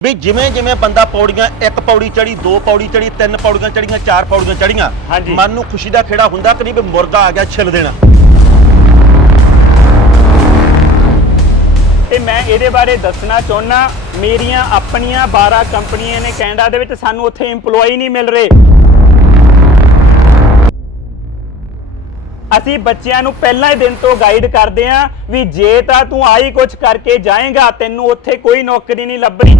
ਵੀ ਜਿਵੇਂ ਜਿਵੇਂ ਬੰਦਾ ਪੌੜੀਆਂ ਇੱਕ ਪੌੜੀ ਚੜੀ ਦੋ ਪੌੜੀ ਚੜੀ ਤਿੰਨ ਪੌੜੀਆਂ ਚੜੀਆਂ ਚਾਰ ਪੌੜੀਆਂ ਚੜੀਆਂ ਹਾਂਜੀ। ਮਨ ਨੂੰ ਖੁਸ਼ੀ ਦਾ ਖੇੜਾ ਹੁੰਦਾ ਕਿ ਨਹੀਂ ਵੀ ਮੁਰਗਾ ਆ ਗਿਆ ਛਿਲ ਦੇਣਾ। ਤੇ ਮੈਂ ਇਹਦੇ ਬਾਰੇ ਦੱਸਣਾ ਚਾਹੁੰਦਾ ਮੇਰੀਆਂ ਆਪਣੀਆਂ 12 ਕੰਪਨੀਆਂ ਨੇ ਕੈਨੇਡਾ ਦੇ ਵਿੱਚ ਸਾਨੂੰ ਉੱਥੇ EMPLOYE ਨਹੀਂ ਮਿਲ ਰਹੇ। ਅਸੀਂ ਬੱਚਿਆਂ ਨੂੰ ਪਹਿਲਾਂ ਹੀ ਦਿਨ ਤੋਂ ਗਾਈਡ ਕਰਦੇ ਆਂ ਵੀ ਜੇ ਤਾਂ ਤੂੰ ਆਹੀ ਕੁਝ ਕਰਕੇ ਜਾਏਗਾ ਤੈਨੂੰ ਉੱਥੇ ਕੋਈ ਨੌਕਰੀ ਨਹੀਂ ਲੱਭਣੀ।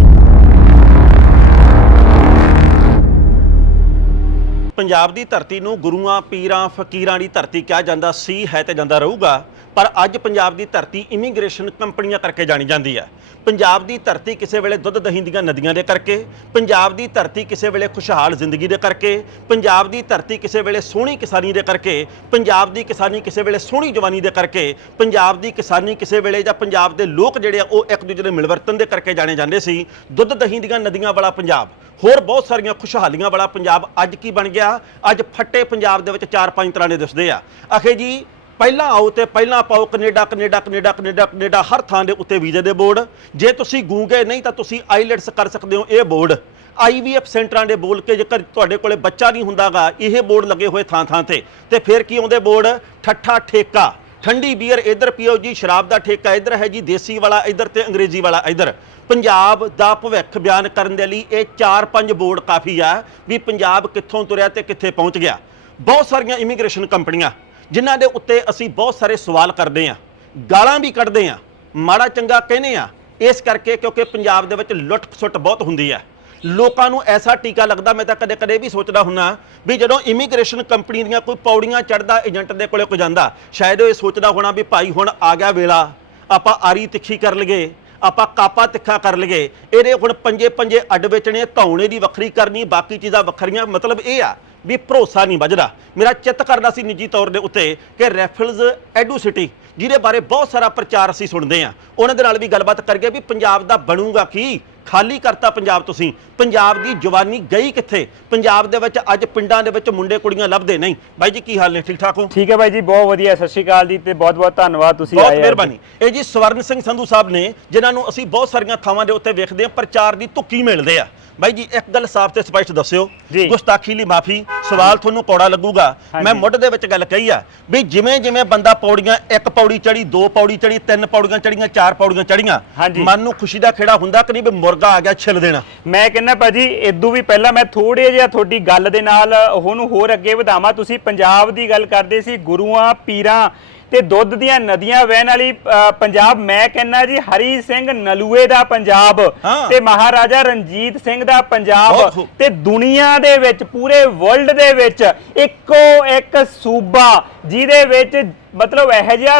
ਪੰਜਾਬ ਦੀ ਧਰਤੀ ਨੂੰ ਗੁਰੂਆਂ, ਪੀਰਾਂ, ਫਕੀਰਾਂ ਦੀ ਧਰਤੀ ਕਿਹਾ ਜਾਂਦਾ ਸੀ, ਹੈ ਤੇ ਜਾਂਦਾ ਰਹੂਗਾ। ਪਰ ਅੱਜ ਪੰਜਾਬ ਦੀ ਧਰਤੀ ਇਮੀਗ੍ਰੇਸ਼ਨ ਕੰਪਨੀਆਂ ਕਰਕੇ ਜਾਣੀ ਜਾਂਦੀ ਹੈ। ਪੰਜਾਬ ਦੀ ਧਰਤੀ ਕਿਸੇ ਵੇਲੇ ਦੁੱਧ ਦਹੀਂ ਦੀਆਂ ਨਦੀਆਂ ਦੇ ਕਰਕੇ, ਪੰਜਾਬ ਦੀ ਧਰਤੀ ਕਿਸੇ ਵੇਲੇ ਖੁਸ਼ਹਾਲ ਜ਼ਿੰਦਗੀ ਦੇ ਕਰਕੇ, ਪੰਜਾਬ ਦੀ ਧਰਤੀ ਕਿਸੇ ਵੇਲੇ ਸੋਹਣੀ ਕਿਸਾਨੀ ਦੇ ਕਰਕੇ, ਪੰਜਾਬ ਦੀ ਕਿਸਾਨੀ ਕਿਸੇ ਵੇਲੇ ਸੋਹਣੀ ਜਵਾਨੀ ਦੇ ਕਰਕੇ, ਪੰਜਾਬ ਦੀ ਕਿਸਾਨੀ ਕਿਸੇ ਵੇਲੇ ਜਾਂ ਪੰਜਾਬ ਦੇ ਲੋਕ ਜਿਹੜੇ ਆ ਉਹ ਇੱਕ ਦੂਜੇ ਦੇ ਮਿਲਵਰਤਨ ਦੇ ਕਰਕੇ ਜਾਣੇ ਜਾਂਦੇ ਸੀ। ਦੁੱਧ ਦਹੀਂ ਦੀਆਂ ਨਦੀਆਂ ਵਾਲਾ ਪੰਜਾਬ, ਹੋਰ ਬਹੁਤ ਸਾਰੀਆਂ ਖੁਸ਼ਹਾਲੀਆਂ ਵਾਲਾ ਪੰਜਾਬ ਅੱਜ ਕੀ ਬਣ ਗਿਆ? ਅੱਜ ਫੱਟੇ ਪੰਜਾਬ ਦੇ ਵਿੱਚ ਚਾਰ ਪੰਜ ਤਰ੍ਹਾਂ ਦੇ ਦਿਸਦੇ ਆ। ਆਖੇ ਜੀ ਪਹਿਲਾਂ ਆਓ ਤੇ ਪਹਿਲਾਂ ਪਾਓ Canada Canada Canada Canada Canada ਹਰ ਥਾਂ ਦੇ ਉੱਤੇ ਵੀਜ਼ੇ ਦੇ ਬੋਰਡ। ਜੇ ਤੁਸੀਂ ਗੂੰਗੇ ਨਹੀਂ ਤਾਂ ਤੁਸੀਂ ਆਈਲੈਟਸ ਕਰ ਸਕਦੇ ਹੋ ਇਹ ਬੋਰਡ। ਆਈਵੀਐਫ ਸੈਂਟਰਾਂ ਦੇ ਬੋਲ ਕੇ ਜੇਕਰ ਤੁਹਾਡੇ ਕੋਲੇ ਬੱਚਾ ਨਹੀਂ ਹੁੰਦਾਗਾ, ਇਹ ਬੋਰਡ ਲੱਗੇ ਹੋਏ ਥਾਂ ਥਾਂ ਤੇ। ਤੇ ਫਿਰ ਕੀ ਆਉਂਦੇ ਬੋਰਡ? ਠੱਠਾ ਠੇਕਾ। ਠੰਡੀ ਬੀਅਰ ਇੱਧਰ ਪੀਓ ਜੀ, ਸ਼ਰਾਬ ਦਾ ਠੇਕਾ ਇੱਧਰ ਹੈ ਜੀ, ਦੇਸੀ ਵਾਲਾ ਇੱਧਰ ਤੇ ਅੰਗਰੇਜ਼ੀ ਵਾਲਾ ਇੱਧਰ। ਪੰਜਾਬ ਦਾ ਭਵਿੱਖ ਬਿਆਨ ਕਰਨ ਦੇ ਲਈ ਇਹ 4-5 ਬੋਰਡ ਕਾਫੀ ਆ, ਵੀ ਪੰਜਾਬ ਕਿੱਥੋਂ ਤੁਰਿਆ ਤੇ ਕਿੱਥੇ ਪਹੁੰਚ ਗਿਆ। ਬਹੁਤ ਸਾਰੀਆਂ ਇਮੀਗ੍ਰੇਸ਼ਨ ਕੰਪਨੀਆਂ ਜਿਨ੍ਹਾਂ ਦੇ ਉੱਤੇ ਅਸੀਂ ਬਹੁਤ ਸਾਰੇ ਸਵਾਲ ਕਰਦੇ ਆ ਗਾਲਾਂ ਵੀ ਕੱਢਦੇ ਆ ਮਾੜਾ ਚੰਗਾ ਕਹਿੰਦੇ ਆ ਇਸ ਕਰਕੇ ਕਿਉਂਕਿ ਪੰਜਾਬ ਦੇ ਵਿੱਚ ਲੁੱਟ ਖਸੁੱਟ ਬਹੁਤ ਹੁੰਦੀ ਹੈ। ਲੋਕਾਂ ਨੂੰ ਐਸਾ ਟੀਕਾ ਲੱਗਦਾ, ਮੈਂ ਤਾਂ ਕਦੇ ਕਦੇ ਵੀ ਸੋਚਦਾ ਹੁੰਨਾ ਵੀ ਜਦੋਂ ਇਮੀਗ੍ਰੇਸ਼ਨ ਕੰਪਨੀ ਦੀਆਂ ਕੋਈ ਪੌੜੀਆਂ ਚੜਦਾ ਏਜੰਟ ਦੇ ਕੋਲੇ ਕੋ ਜਾਂਦਾ, ਸ਼ਾਇਦ ਉਹ ਇਹ ਸੋਚਦਾ ਹੋਣਾ ਵੀ ਭਾਈ ਹੁਣ ਆ ਗਿਆ ਵੇਲਾ, ਆਪਾਂ ਆਰੀ ਤਿੱਖੀ ਕਰ ਲਈਏ, ਆਪਾਂ ਕਾਪਾ ਤਿੱਖਾ ਕਰ ਲਈਏ, ਇਹਦੇ ਹੁਣ ਪੰਜੇ ਪੰਜੇ ਅੱਡ ਵੇਚਣੇ, ਧੌਣੇ ਦੀ ਵੱਖਰੀ ਕਰਨੀ, ਬਾਕੀ ਚੀਜ਼ਾਂ ਵੱਖਰੀਆਂ, ਮਤਲਬ ਇਹ ਆ ਵੀ ਭਰੋਸਾ ਨਹੀਂ ਵੱਜਦਾ। ਮੇਰਾ ਚਿੱਤ ਕਰਦਾ ਸੀ ਨਿੱਜੀ ਤੌਰ ਦੇ ਉੱਤੇ ਕਿ ਰੈਫਲਜ਼ ਐਡੂ ਸਿਟੀ ਜਿਹਦੇ ਬਾਰੇ ਬਹੁਤ ਸਾਰਾ ਪ੍ਰਚਾਰ ਅਸੀਂ ਸੁਣਦੇ ਆ ਉਹਨਾਂ ਦੇ ਨਾਲ ਵੀ ਗੱਲਬਾਤ ਕਰਕੇ ਵੀ ਪੰਜਾਬ ਦਾ ਬਣੂਗਾ ਕੀ? ਖਾਲੀ ਕਰਤਾ ਪੰਜਾਬ ਤੁਸੀਂ। ਪੰਜਾਬ ਦੀ ਜਵਾਨੀ ਗਈ ਕਿੱਥੇ? ਪੰਜਾਬ ਦੇ ਵਿੱਚ ਅੱਜ ਪਿੰਡਾਂ ਦੇ ਵਿੱਚ ਮੁੰਡੇ ਕੁੜੀਆਂ ਲੱਭਦੇ ਨਹੀਂ। ਬਾਈ ਜੀ ਕੀ ਹਾਲ ਨੇ? ਠੀਕ ਠਾਕ ਹੋ? ਠੀਕ ਹੈ ਬਾਈ ਜੀ ਬਹੁਤ ਵਧੀਆ। ਸਤਿ ਸ਼੍ਰੀ ਅਕਾਲ ਜੀ ਤੇ ਬਹੁਤ ਬਹੁਤ ਧੰਨਵਾਦ ਤੁਸੀਂ ਬਹੁਤ ਆਏ ਅੱਜ। ਮਿਹਰਬਾਨੀ। ਇਹ ਜੀ ਸਵਰਨ ਸਿੰਘ ਸੰਧੂ ਸਾਹਿਬ ਨੇ ਜਿਨ੍ਹਾਂ ਨੂੰ ਅਸੀਂ ਬਹੁਤ ਸਾਰੀਆਂ ਥਾਵਾਂ ਦੇ ਉੱਤੇ ਵੇਖਦੇ ਹਾਂ ਪ੍ਰਚਾਰ ਦੀ ਧੁੱਕੀ ਮਿਲਦੇ ਆ। ਬਾਈ ਜੀ ਇੱਕ ਗੱਲ ਸਾਫ਼ ਤੇ ਸਪਸ਼ਟ ਦੱਸਿਓ ਜੀ। ਗੁਸਤਾਖੀ ਲਈ ਮਾਫੀ ਸਵਾਲ ਤੁਹਾਨੂੰ ਕੌੜਾ ਲੱਗੂਗਾ ਹਾਂਜੀ। ਮੈਂ ਮੁੱਢ ਦੇ ਵਿੱਚ ਗੱਲ ਕਹੀ ਆ ਵੀ ਜਿਵੇਂ ਜਿਵੇਂ ਬੰਦਾ ਪੌੜੀਆਂ ਇੱਕ ਪੌੜੀ ਚੜੀ ਦੋ ਪੌੜੀ ਚੜੀ ਤਿੰਨ ਪੌੜੀਆਂ ਚੜੀਆਂ ਚਾਰ ਪੌੜੀਆਂ ਚੜੀਆਂ ਹਾਂਜੀ। ਮਨ ਨੂੰ ਖੁਸ਼ੀ ਦਾ ਖੇੜਾ ਹੁੰਦਾ ਕਿ ਨਹੀਂ ਵੀ ਮੁਰਗਾ ਆ ਗਿਆ ਛਿਲ ਦੇਣਾ ਮੈਂ ਕਹਿੰਦਾ ਭਾਜੀ ਇਦੋਂ ਵੀ ਪਹਿਲਾਂ ਮੈਂ ਥੋੜੇ ਜਿਹਾ ਤੁਹਾਡੀ ਗੱਲ ਦੇ ਨਾਲ ਉਹਨੂੰ ਹੋਰ ਅੱਗੇ ਵਧਾਵਾਂ ਤੁਸੀਂ ਪੰਜਾਬ ਦੀ ਗੱਲ ਕਰਦੇ ਸੀ ਗੁਰੂਆਂ ਪੀਰਾਂ ਤੇ ਦੁੱਧ ਦੀਆਂ ਨਦੀਆਂ ਵਹਿਣ ਵਾਲੀ ਅ, ਪੰਜਾਬ ਮੈਂ ਕਹਿੰਦਾ ਜੀ ਹਰੀ ਸਿੰਘ ਨਲੂਏ ਦਾ ਪੰਜਾਬ ਹਾਂ। ਤੇ ਮਹਾਰਾਜਾ ਰਣਜੀਤ ਸਿੰਘ ਦਾ ਬਹੁਤ ਪੰਜਾਬ ਖੂਬ। ਤੇ ਦੁਨੀਆ ਦੇ ਵਿੱਚ ਪੂਰੇ ਵਰਲਡ ਦੇ ਵਿੱਚ ਇੱਕੋ ਇੱਕ ਸੂਬਾ ਜਿਹਦੇ ਵਿੱਚ ਮਤਲਬ ਇਹ ਜਿਹਾ